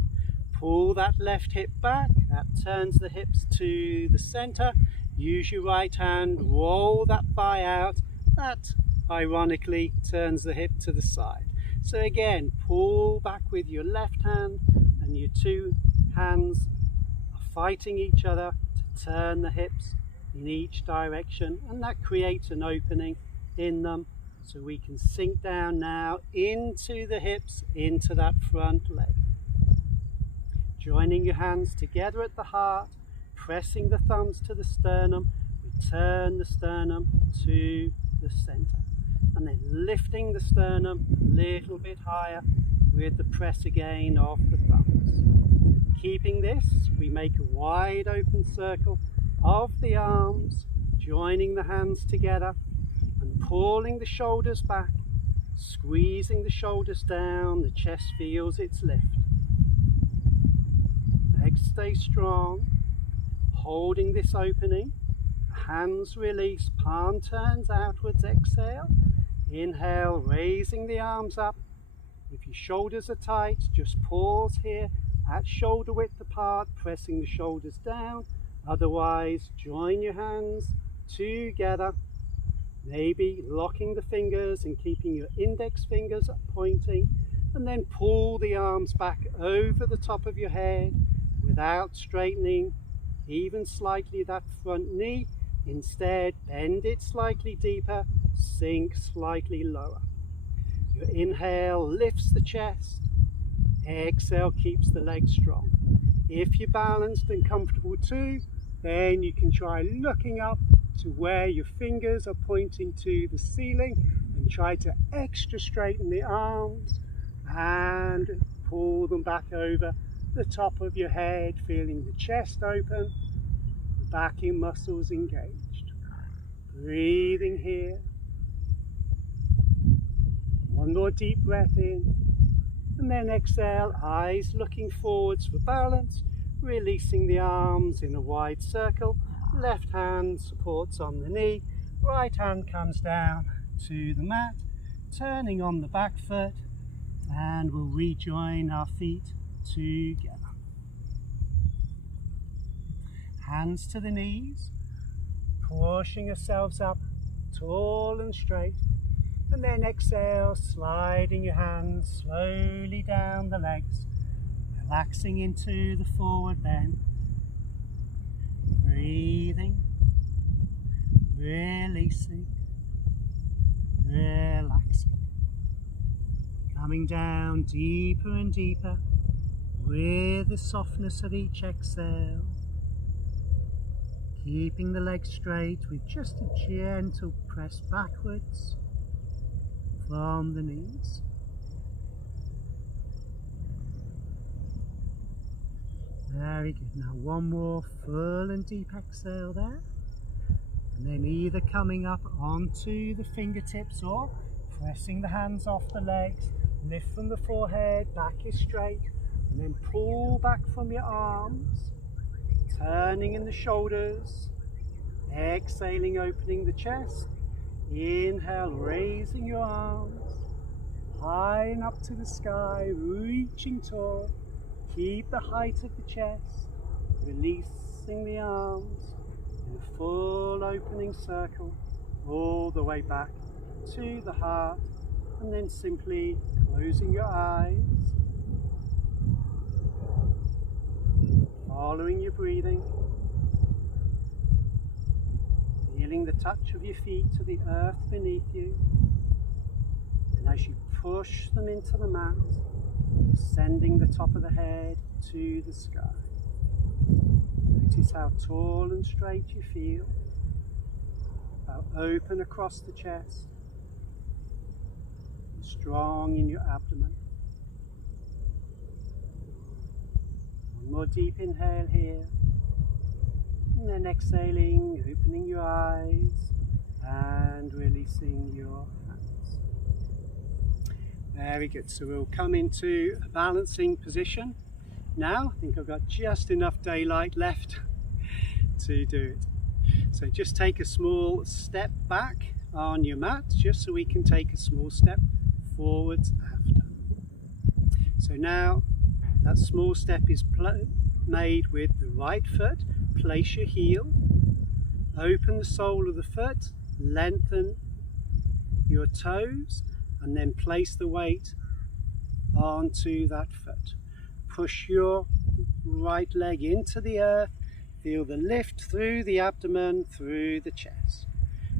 Pull that left hip back, that turns the hips to the center. Use your right hand, roll that thigh out, that ironically turns the hip to the side. So again, pull back with your left hand, and your two hands are fighting each other to turn the hips in each direction, and that creates an opening in them so we can sink down now into the hips, into that front leg. Joining your hands together at the heart, pressing the thumbs to the sternum, we turn the sternum to the center, and then lifting the sternum a little bit higher with the press again of the thumbs. Keeping this, we make a wide open circle of the arms, joining the hands together and pulling the shoulders back, squeezing the shoulders down, the chest feels its lift. Legs stay strong, holding this opening, hands release, palm turns outwards, exhale, inhale, raising the arms up. If your shoulders are tight, just pause here at shoulder width apart, pressing the shoulders down. Otherwise, join your hands together, maybe locking the fingers and keeping your index fingers pointing, and then pull the arms back over the top of your head without straightening even slightly that front knee. Instead, bend it slightly deeper, sink slightly lower. Your inhale lifts the chest, exhale keeps the legs strong. If you're balanced and comfortable too, then you can try looking up to where your fingers are pointing to the ceiling and try to extra straighten the arms and pull them back over the top of your head, feeling the chest open, the backing muscles engaged. Breathing here. One more deep breath in, and then exhale, eyes looking forwards for balance, releasing the arms in a wide circle. Left hand supports on the knee, right hand comes down to the mat, turning on the back foot, and we'll rejoin our feet together. Hands to the knees, pushing ourselves up tall and straight, and then exhale, sliding your hands slowly down the legs, relaxing into the forward bend. Breathing, releasing, relaxing. Coming down deeper and deeper with the softness of each exhale. Keeping the legs straight with just a gentle press backwards from the knees. Very good. Now one more full and deep exhale there. And then either coming up onto the fingertips or pressing the hands off the legs. Lift from the forehead, back is straight. And then pull back from your arms. Turning in the shoulders. Exhaling, opening the chest. Inhale, raising your arms. High and up to the sky, reaching tall. Keep the height of the chest. Releasing the arms. In a full opening circle. All the way back to the heart. And then simply closing your eyes. Following your breathing. Feeling the touch of your feet to the earth beneath you. And as you push them into the mat, sending the top of the head to the sky. Notice how tall and straight you feel. How open across the chest. Strong in your abdomen. One more deep inhale here. And then exhaling, opening your eyes and releasing your hands. Very good. So we'll come into a balancing position. Now, I think I've got just enough daylight left to do it. So just take a small step back on your mat, just so we can take a small step forwards after. So now that small step is made with the right foot. Place your heel, open the sole of the foot, lengthen your toes, and then place the weight onto that foot. Push your right leg into the earth, feel the lift through the abdomen, through the chest.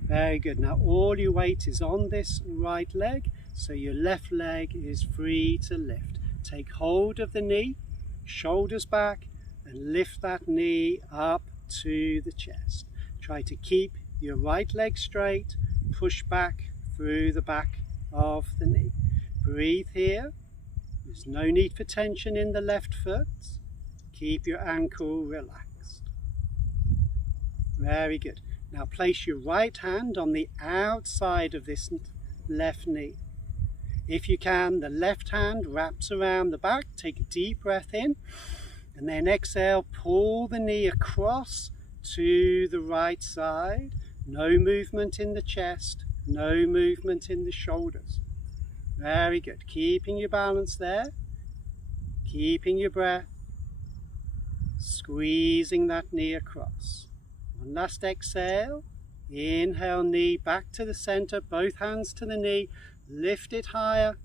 Very good. Now all your weight is on this right leg, so your left leg is free to lift. Take hold of the knee, shoulders back, and lift that knee up to the chest. Try to keep your right leg straight, push back through the back of the knee. Breathe here. There's no need for tension in the left foot. Keep your ankle relaxed. Very good. Now place your right hand on the outside of this left knee. If you can, the left hand wraps around the back. Take a deep breath in. And then exhale, pull the knee across to the right side. No movement in the chest, no movement in the shoulders. Very good. Keeping your balance there. Keeping your breath. Squeezing that knee across. One last exhale. Inhale, knee back to the center, both hands to the knee. Lift it higher.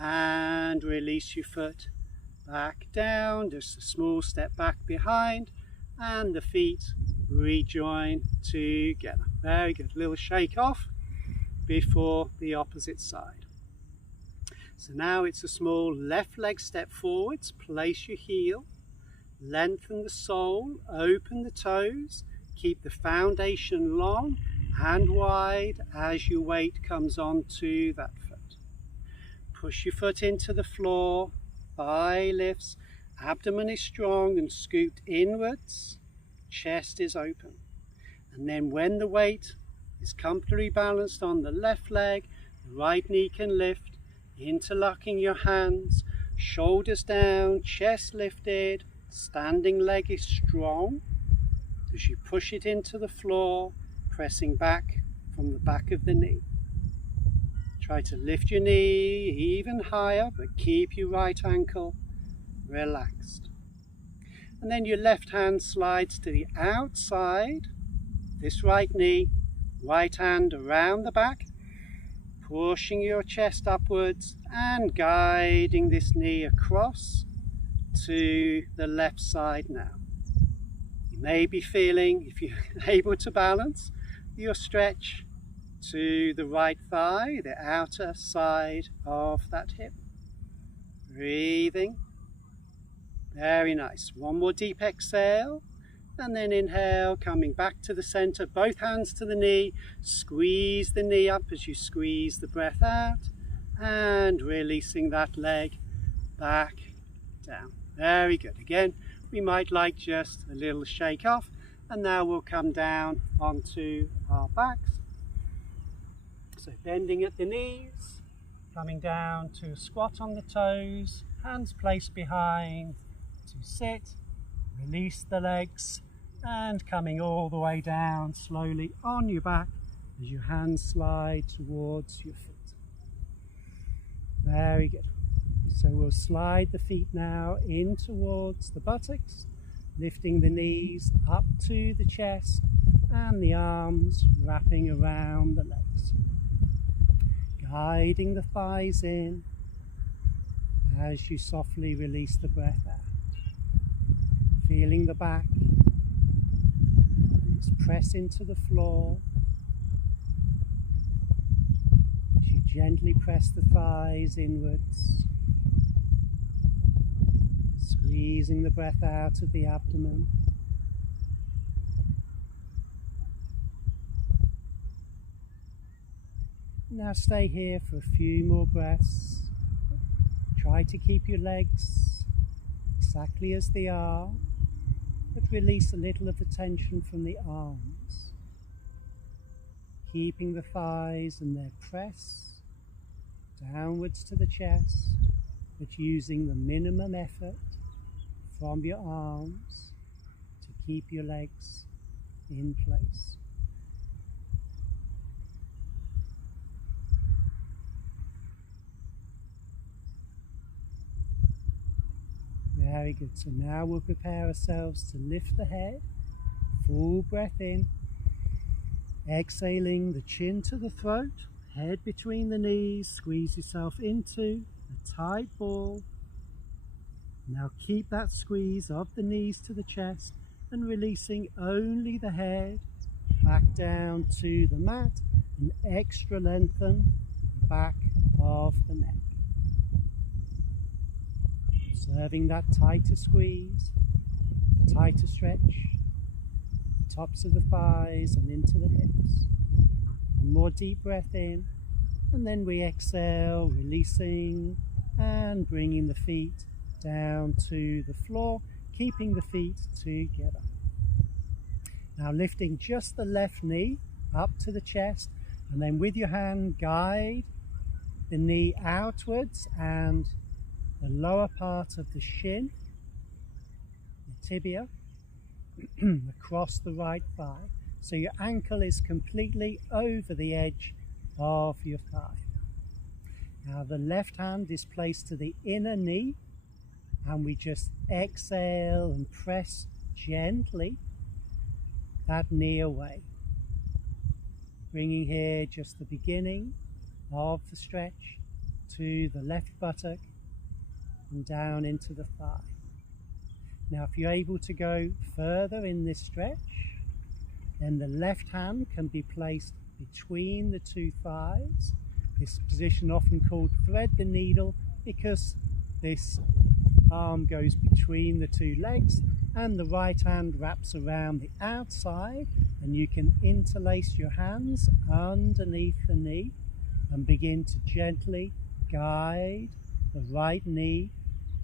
And release your foot. Back down, just a small step back behind, and the feet rejoin together. Very good. Little shake off before the opposite side. So now it's a small left leg step forwards. Place your heel, lengthen the sole, open the toes, keep the foundation long and wide as your weight comes onto that foot. Push your foot into the floor. Thigh lifts, abdomen is strong and scooped inwards, chest is open. And then when the weight is comfortably balanced on the left leg, the right knee can lift, interlocking your hands, shoulders down, chest lifted, standing leg is strong. As you push it into the floor, pressing back from the back of the knee. Try to lift your knee even higher, but keep your right ankle relaxed. And then your left hand slides to the outside, this right knee, right hand around the back, pushing your chest upwards and guiding this knee across to the left side now. You may be feeling, if you're able to balance, your stretch to the right thigh, the outer side of that hip. Breathing. Very nice. One more deep exhale. And then inhale, coming back to the center, both hands to the knee. Squeeze the knee up as you squeeze the breath out. And releasing that leg back down. Very good. Again, we might like just a little shake off, and now we'll come down onto our backs. So bending at the knees, coming down to squat on the toes, hands placed behind to sit, release the legs, and coming all the way down slowly on your back as your hands slide towards your feet. Very good. So we'll slide the feet now in towards the buttocks, lifting the knees up to the chest and the arms wrapping around the legs. Guiding the thighs in as you softly release the breath out. Feeling the back. Let's press into the floor. As you gently press the thighs inwards. Squeezing the breath out of the abdomen. Now stay here for a few more breaths. Try to keep your legs exactly as they are, but release a little of the tension from the arms. Keeping the thighs and their press downwards to the chest, but using the minimum effort from your arms to keep your legs in place. Very good. So now we'll prepare ourselves to lift the head. Full breath in. Exhaling the chin to the throat. Head between the knees. Squeeze yourself into a tight ball. Now keep that squeeze of the knees to the chest and releasing only the head back down to the mat and extra lengthen the back of the neck. Observing that tighter squeeze, tighter stretch, tops of the thighs and into the hips. One more deep breath in, and then we exhale, releasing and bringing the feet down to the floor, keeping the feet together. Now lifting just the left knee up to the chest, and then with your hand guide the knee outwards and the lower part of the shin, the tibia, across the right thigh. So your ankle is completely over the edge of your thigh. Now the left hand is placed to the inner knee, and we just exhale and press gently that knee away. Bringing here just the beginning of the stretch to the left buttock and down into the thigh. Now if you're able to go further in this stretch, then the left hand can be placed between the two thighs. This position often called thread the needle, because this arm goes between the two legs and the right hand wraps around the outside, and you can interlace your hands underneath the knee and begin to gently guide the right knee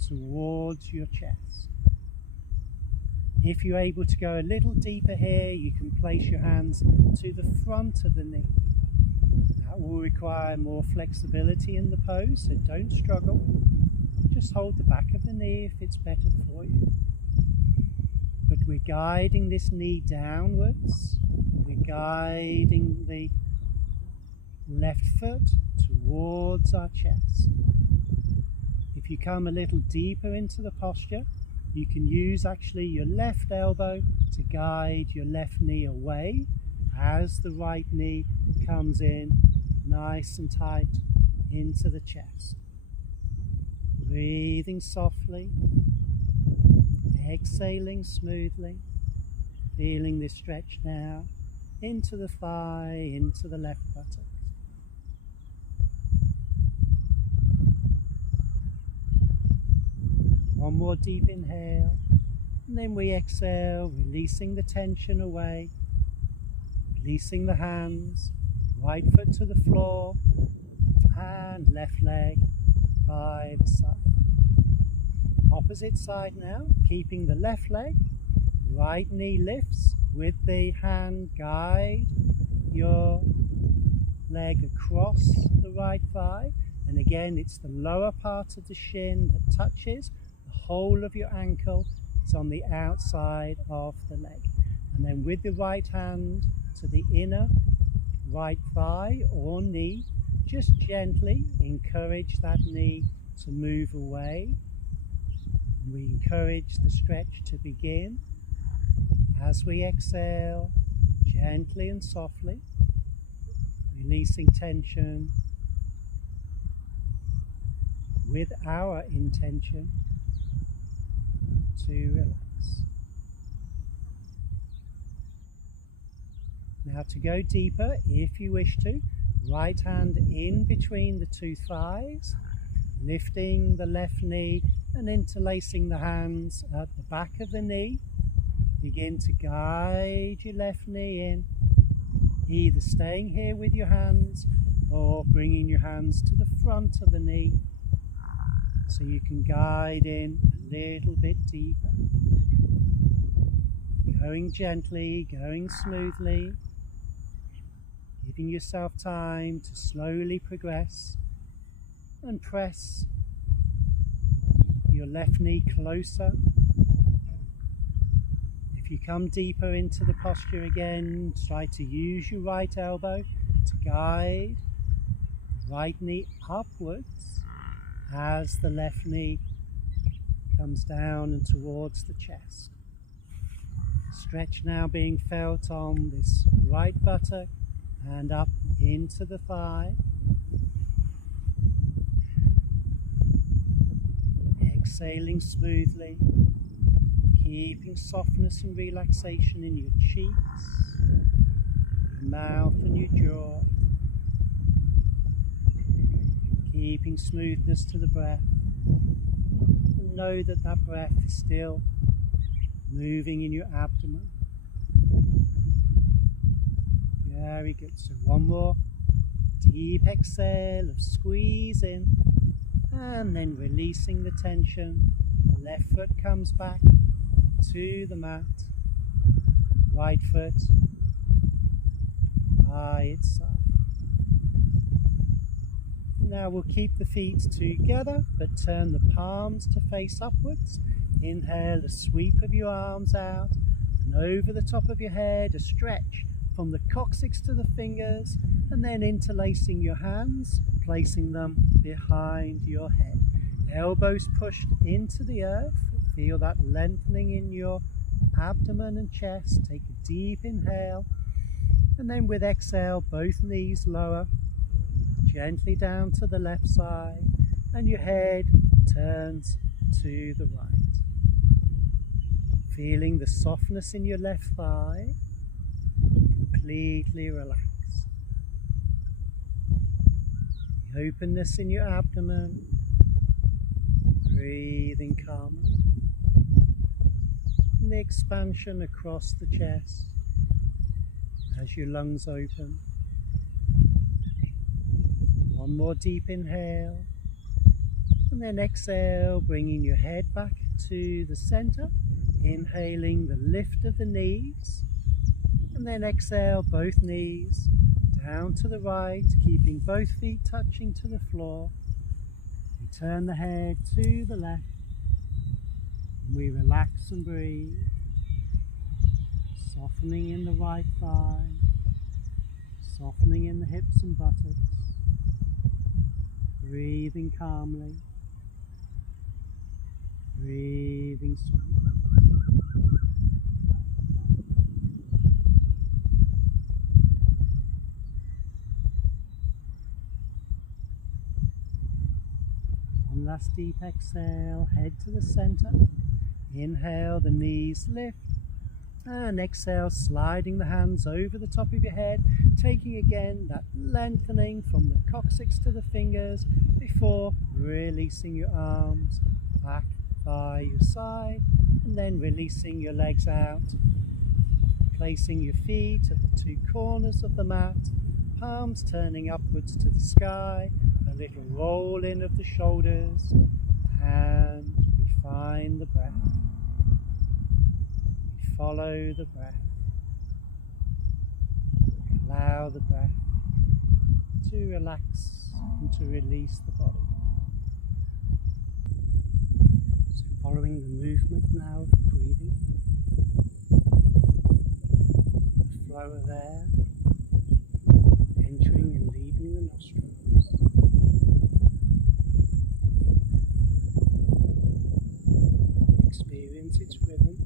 towards your chest. If you're able to go a little deeper here, you can place your hands to the front of the knee. That will require more flexibility in the pose, so don't struggle. Just hold the back of the knee if it's better for you. But we're guiding this knee downwards. We're guiding the left foot towards our chest. If you come a little deeper into the posture, you can use actually your left elbow to guide your left knee away as the right knee comes in nice and tight into the chest. Breathing softly, exhaling smoothly, feeling this stretch now into the thigh, into the left buttock. One more deep inhale, and then we exhale, releasing the tension away, releasing the hands, right foot to the floor, and left leg by the side. Opposite side now, keeping the left leg, right knee lifts, with the hand guide your leg across the right thigh, and again it's the lower part of the shin that touches, the whole of your ankle is on the outside of the leg. And then with the right hand to the inner right thigh or knee, just gently encourage that knee to move away. We encourage the stretch to begin. As we exhale, gently and softly, releasing tension with our intention to relax. Now to go deeper, if you wish to, right hand in between the two thighs, lifting the left knee and interlacing the hands at the back of the knee. Begin to guide your left knee in, either staying here with your hands or bringing your hands to the front of the knee so you can guide in a little bit deeper. Going gently, going smoothly, giving yourself time to slowly progress and press your left knee closer. If you come deeper into the posture again, try to use your right elbow to guide the right knee upwards as the left knee comes down and towards the chest. Stretch now being felt on this right buttock and up into the thigh. Exhaling smoothly, keeping softness and relaxation in your cheeks, your mouth and your jaw. Keeping smoothness to the breath. And know that that breath is still moving in your abdomen. Very good. So one more deep exhale of squeeze in. And then releasing the tension, left foot comes back to the mat, right foot by its side. Now we'll keep the feet together, but turn the palms to face upwards. Inhale, a sweep of your arms out, and over the top of your head, a stretch from the coccyx to the fingers, and then interlacing your hands, placing them behind your head. Elbows pushed into the earth. Feel that lengthening in your abdomen and chest. Take a deep inhale, and then with exhale, both knees lower, gently down to the left side, and your head turns to the right. Feeling the softness in your left thigh, completely relaxed. The openness in your abdomen, breathing calmly. And the expansion across the chest as your lungs open. One more deep inhale, and then exhale, bringing your head back to the center. Inhaling the lift of the knees, and then exhale both knees down to the right, keeping both feet touching to the floor. We turn the head to the left, and we relax and breathe, softening in the right thigh, softening in the hips and buttocks, breathing calmly, breathing smoothly. One last deep exhale, head to the center. Inhale, the knees lift, and exhale, sliding the hands over the top of your head, taking again that lengthening from the coccyx to the fingers before releasing your arms back by your side, and then releasing your legs out, placing your feet at the two corners of the mat, palms turning upwards to the sky, a little roll in of the shoulders, and we find mind the breath. We follow the breath. Allow the breath to relax and to release the body. So following the movement now of breathing, the flow of air entering and leaving the nostrils. Experience its rhythm.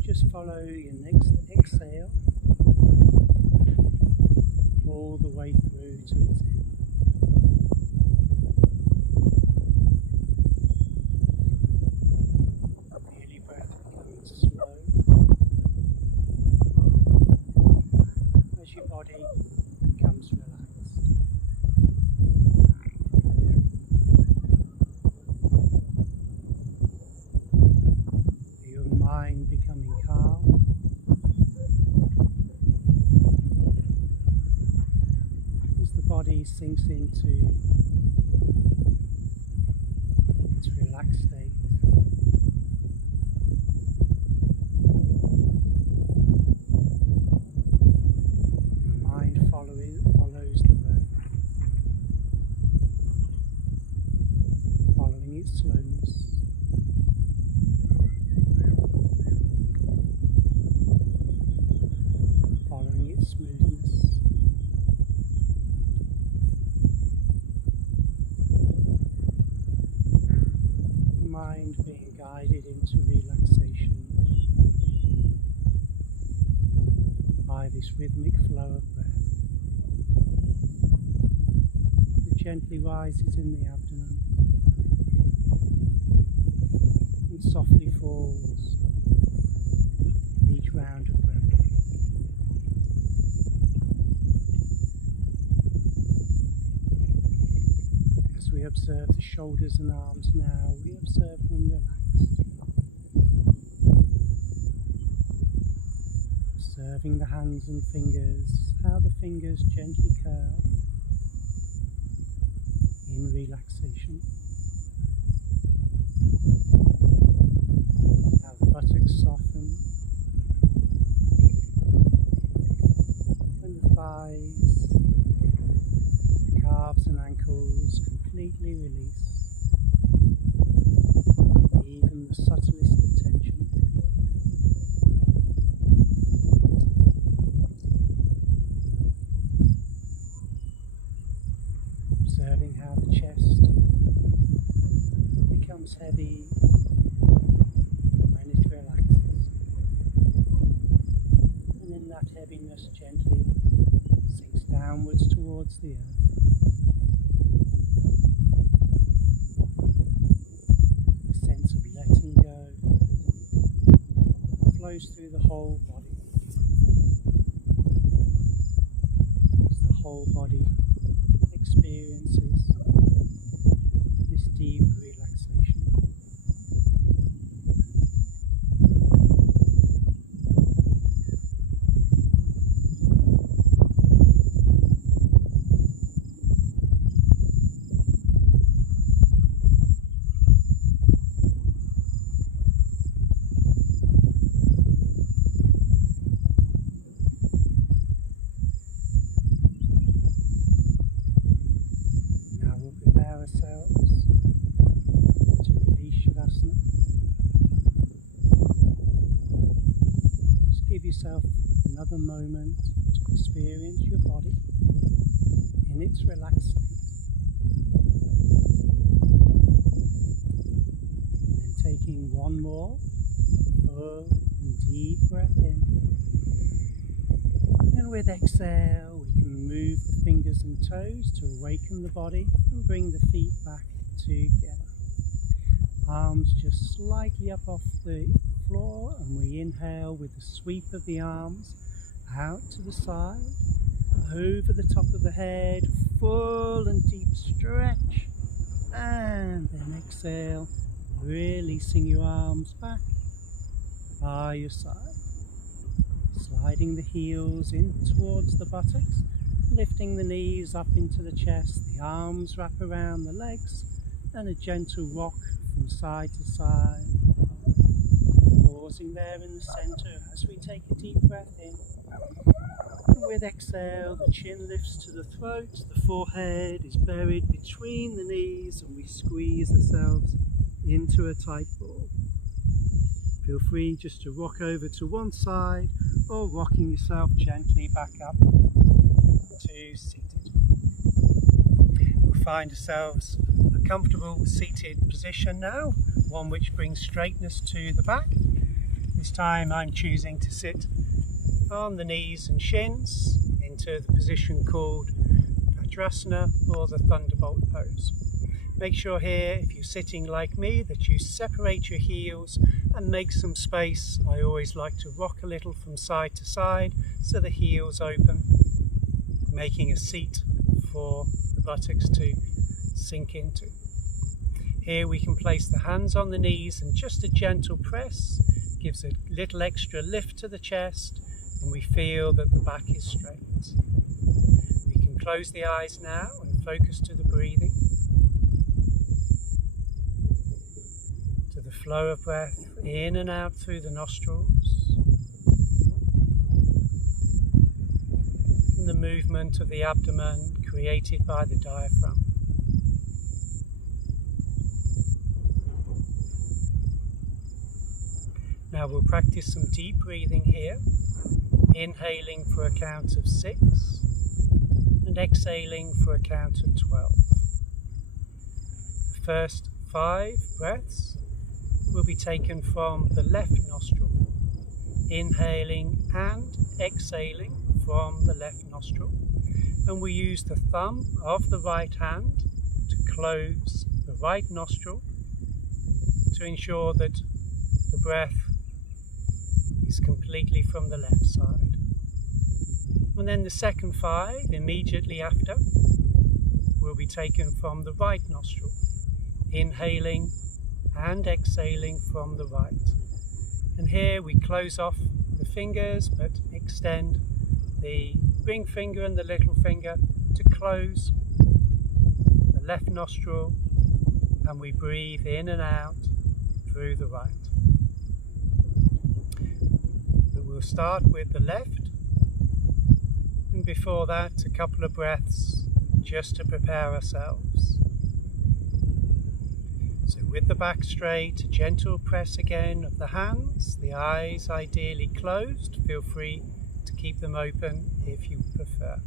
Just follow your next exhale all the way through to its end. Feel your breath becoming slow as your body becomes relaxed. Feel your mind becoming calm. Body sinks into its relaxed state. And the mind follows the breath, following its slowness. Following its smoothness. Mind being guided into relaxation by this rhythmic flow of breath. It gently rises in the abdomen and softly falls with each round of breath. We observe the shoulders and arms now, we observe them relaxed. Observing the hands and fingers, how the fingers gently curl in relaxation. How the buttocks soften and the thighs, calves and ankles completely release, even the subtlest of tension. Observing how the chest becomes heavy when it relaxes, and in that heaviness gently sinks downwards towards the earth. Flows through the whole body. As the whole body experiences this deep relaxation. Ourselves to release Shavasana. Just give yourself another moment to experience your body in its relaxed state. And taking one more full and deep breath in. And with exhale, we can move the fingers and toes to awaken the body and bring the feet back together. Arms just slightly up off the floor, and we inhale with the sweep of the arms out to the side, over the top of the head, full and deep stretch, and then exhale, releasing your arms back by your side. Sliding the heels in towards the buttocks, lifting the knees up into the chest, the arms wrap around the legs, and a gentle rock from side to side. Pausing there in the center as we take a deep breath in. And with exhale, the chin lifts to the throat, the forehead is buried between the knees, and we squeeze ourselves into a tight ball. Feel free just to rock over to one side or rocking yourself gently back up to seated. We'll find ourselves a comfortable seated position now, one which brings straightness to the back. This time I'm choosing to sit on the knees and shins into the position called Vajrasana, or the Thunderbolt pose. Make sure here, if you're sitting like me, that you separate your heels and make some space. I always like to rock a little from side to side so the heels open, making a seat for the buttocks to sink into. Here we can place the hands on the knees, and just a gentle press gives a little extra lift to the chest, and we feel that the back is straight. We can close the eyes now and focus to the breathing, to the flow of breath in and out through the nostrils, and the movement of the abdomen created by the diaphragm. Now we'll practice some deep breathing here, inhaling for a count of 6 and exhaling for a count of 12. The first 5 breaths will be taken from the left nostril, inhaling and exhaling from the left nostril, and we use the thumb of the right hand to close the right nostril to ensure that the breath is completely from the left side. And then the second 5 immediately after will be taken from the right nostril, inhaling and exhaling from the right. And here we close off the fingers but extend the ring finger and the little finger to close the left nostril, and we breathe in and out through the right. We'll start with the left, and before that a couple of breaths just to prepare ourselves. So with the back straight, a gentle press again of the hands, the eyes ideally closed. Feel free to keep them open if you prefer.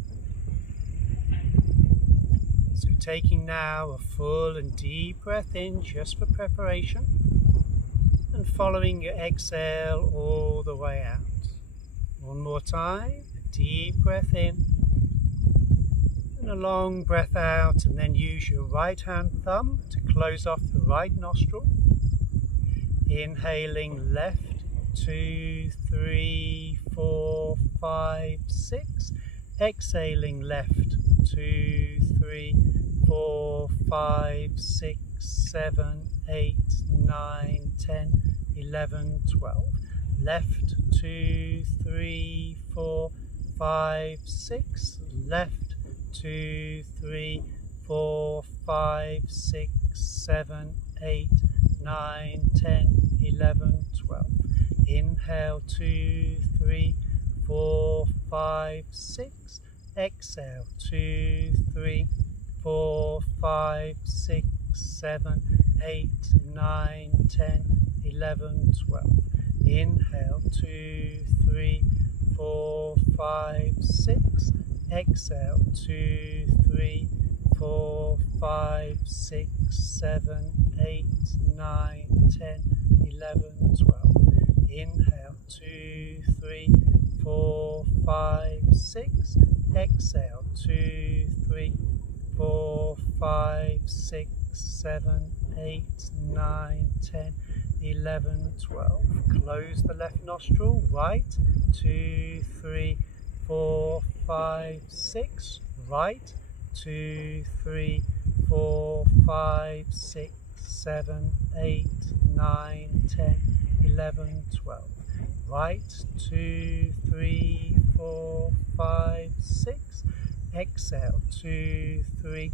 So taking now a full and deep breath in just for preparation, and following your exhale all the way out. One more time, a deep breath in and a long breath out, and then use your right hand thumb to close off the right nostril. Inhaling left, 2, 3, 4, 5, 6. Exhaling left, 2, 3, 4, 5, 6, 7, 8, 9, 10, 11, 12. Left, 2, 3, 4, 5, 6. Left, 2, 3, 4, 5, 6, 7, 8, 9, 10, 11, 12. Inhale, 2, 3, 4, 5, 6. Exhale, 2, 3, 4, 5, 6, 7, 8, 9, 10, 11, 12. Inhale, 2, 3, 4, 5, 6. Exhale, 2, 3, 4, 5, 6, 7, 8, 9, 10, 11, 12. Inhale, 2, 3, 4, 5, 6. Exhale, 2, 3, 4, 5, 6, 7, 8, 9, 10, 11, 12. Close the left nostril, right, 2, 3, 4, 5, 6. Right, 2, 3, 4, 5, 6, 7, 8, 9, 10, 11, 12. Right, 2, 3, 4, 5, 6. Exhale, 2, 3,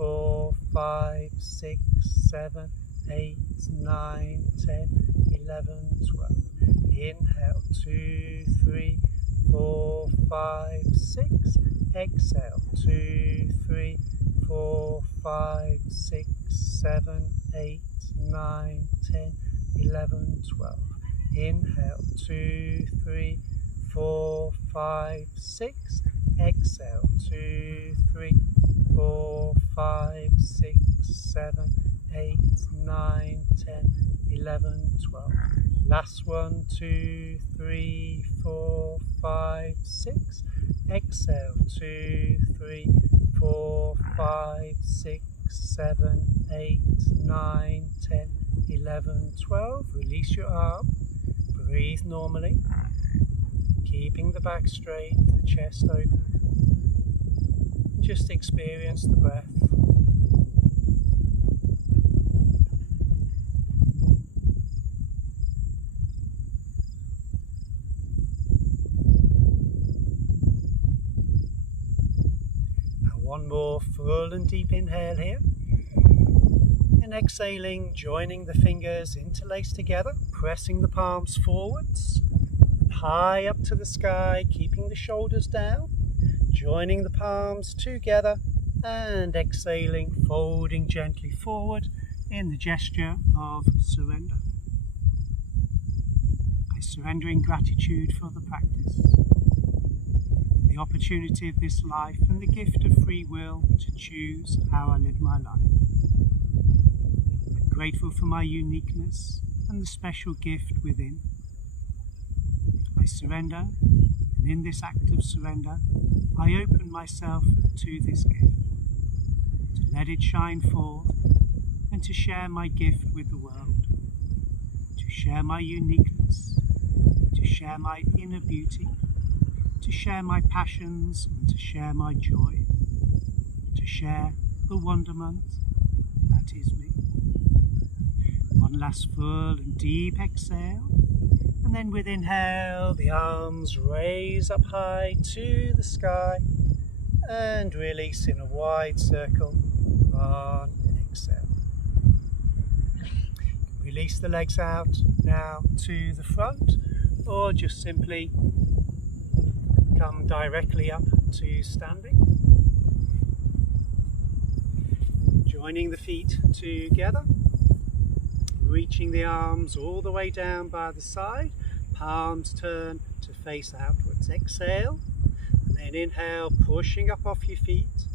4, 5, 6, 7, 8, 9, 10, 11, 12. Inhale, 2, 3, 4, 5, 6. Exhale, 2, 3, 4, 5, 6, 7, 8, 9, 10, 11, 12. Inhale, 2, 3, 4, 5, 6. Exhale, 2, 3, 4, 5, 6, 7, 8, 9, 10, 11, 12. Last one, 2, 3, 4, 5, 6. Exhale, 2, 3, 4, 5, 6, 7, 8, 9, 10, 11, 12. Release your arm. Breathe normally. Keeping the back straight, the chest open. Just experience the breath. Now one more full and deep inhale here. And exhaling, joining the fingers interlaced together, pressing the palms forwards and high up to the sky, keeping the shoulders down, joining the palms together and exhaling, folding gently forward in the gesture of surrender. I surrender in gratitude for the practice, the opportunity of this life and the gift of free will to choose how I live my life. Grateful for my uniqueness and the special gift within. I surrender, and in this act of surrender, I open myself to this gift, to let it shine forth and to share my gift with the world, to share my uniqueness, to share my inner beauty, to share my passions and to share my joy, to share the wonderment that is me. One last full and deep exhale, and then with inhale the arms raise up high to the sky and release in a wide circle on exhale. Release the legs out now to the front, or just simply come directly up to standing. Joining the feet together, reaching the arms all the way down by the side, palms turn to face outwards. Exhale, and then inhale, pushing up off your feet,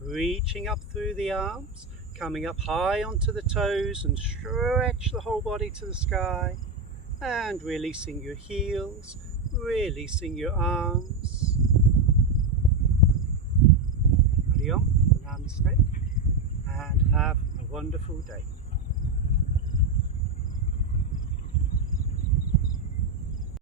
reaching up through the arms, coming up high onto the toes and stretch the whole body to the sky, and releasing your heels, releasing your arms. Hari Om, Namaste, and have a wonderful day.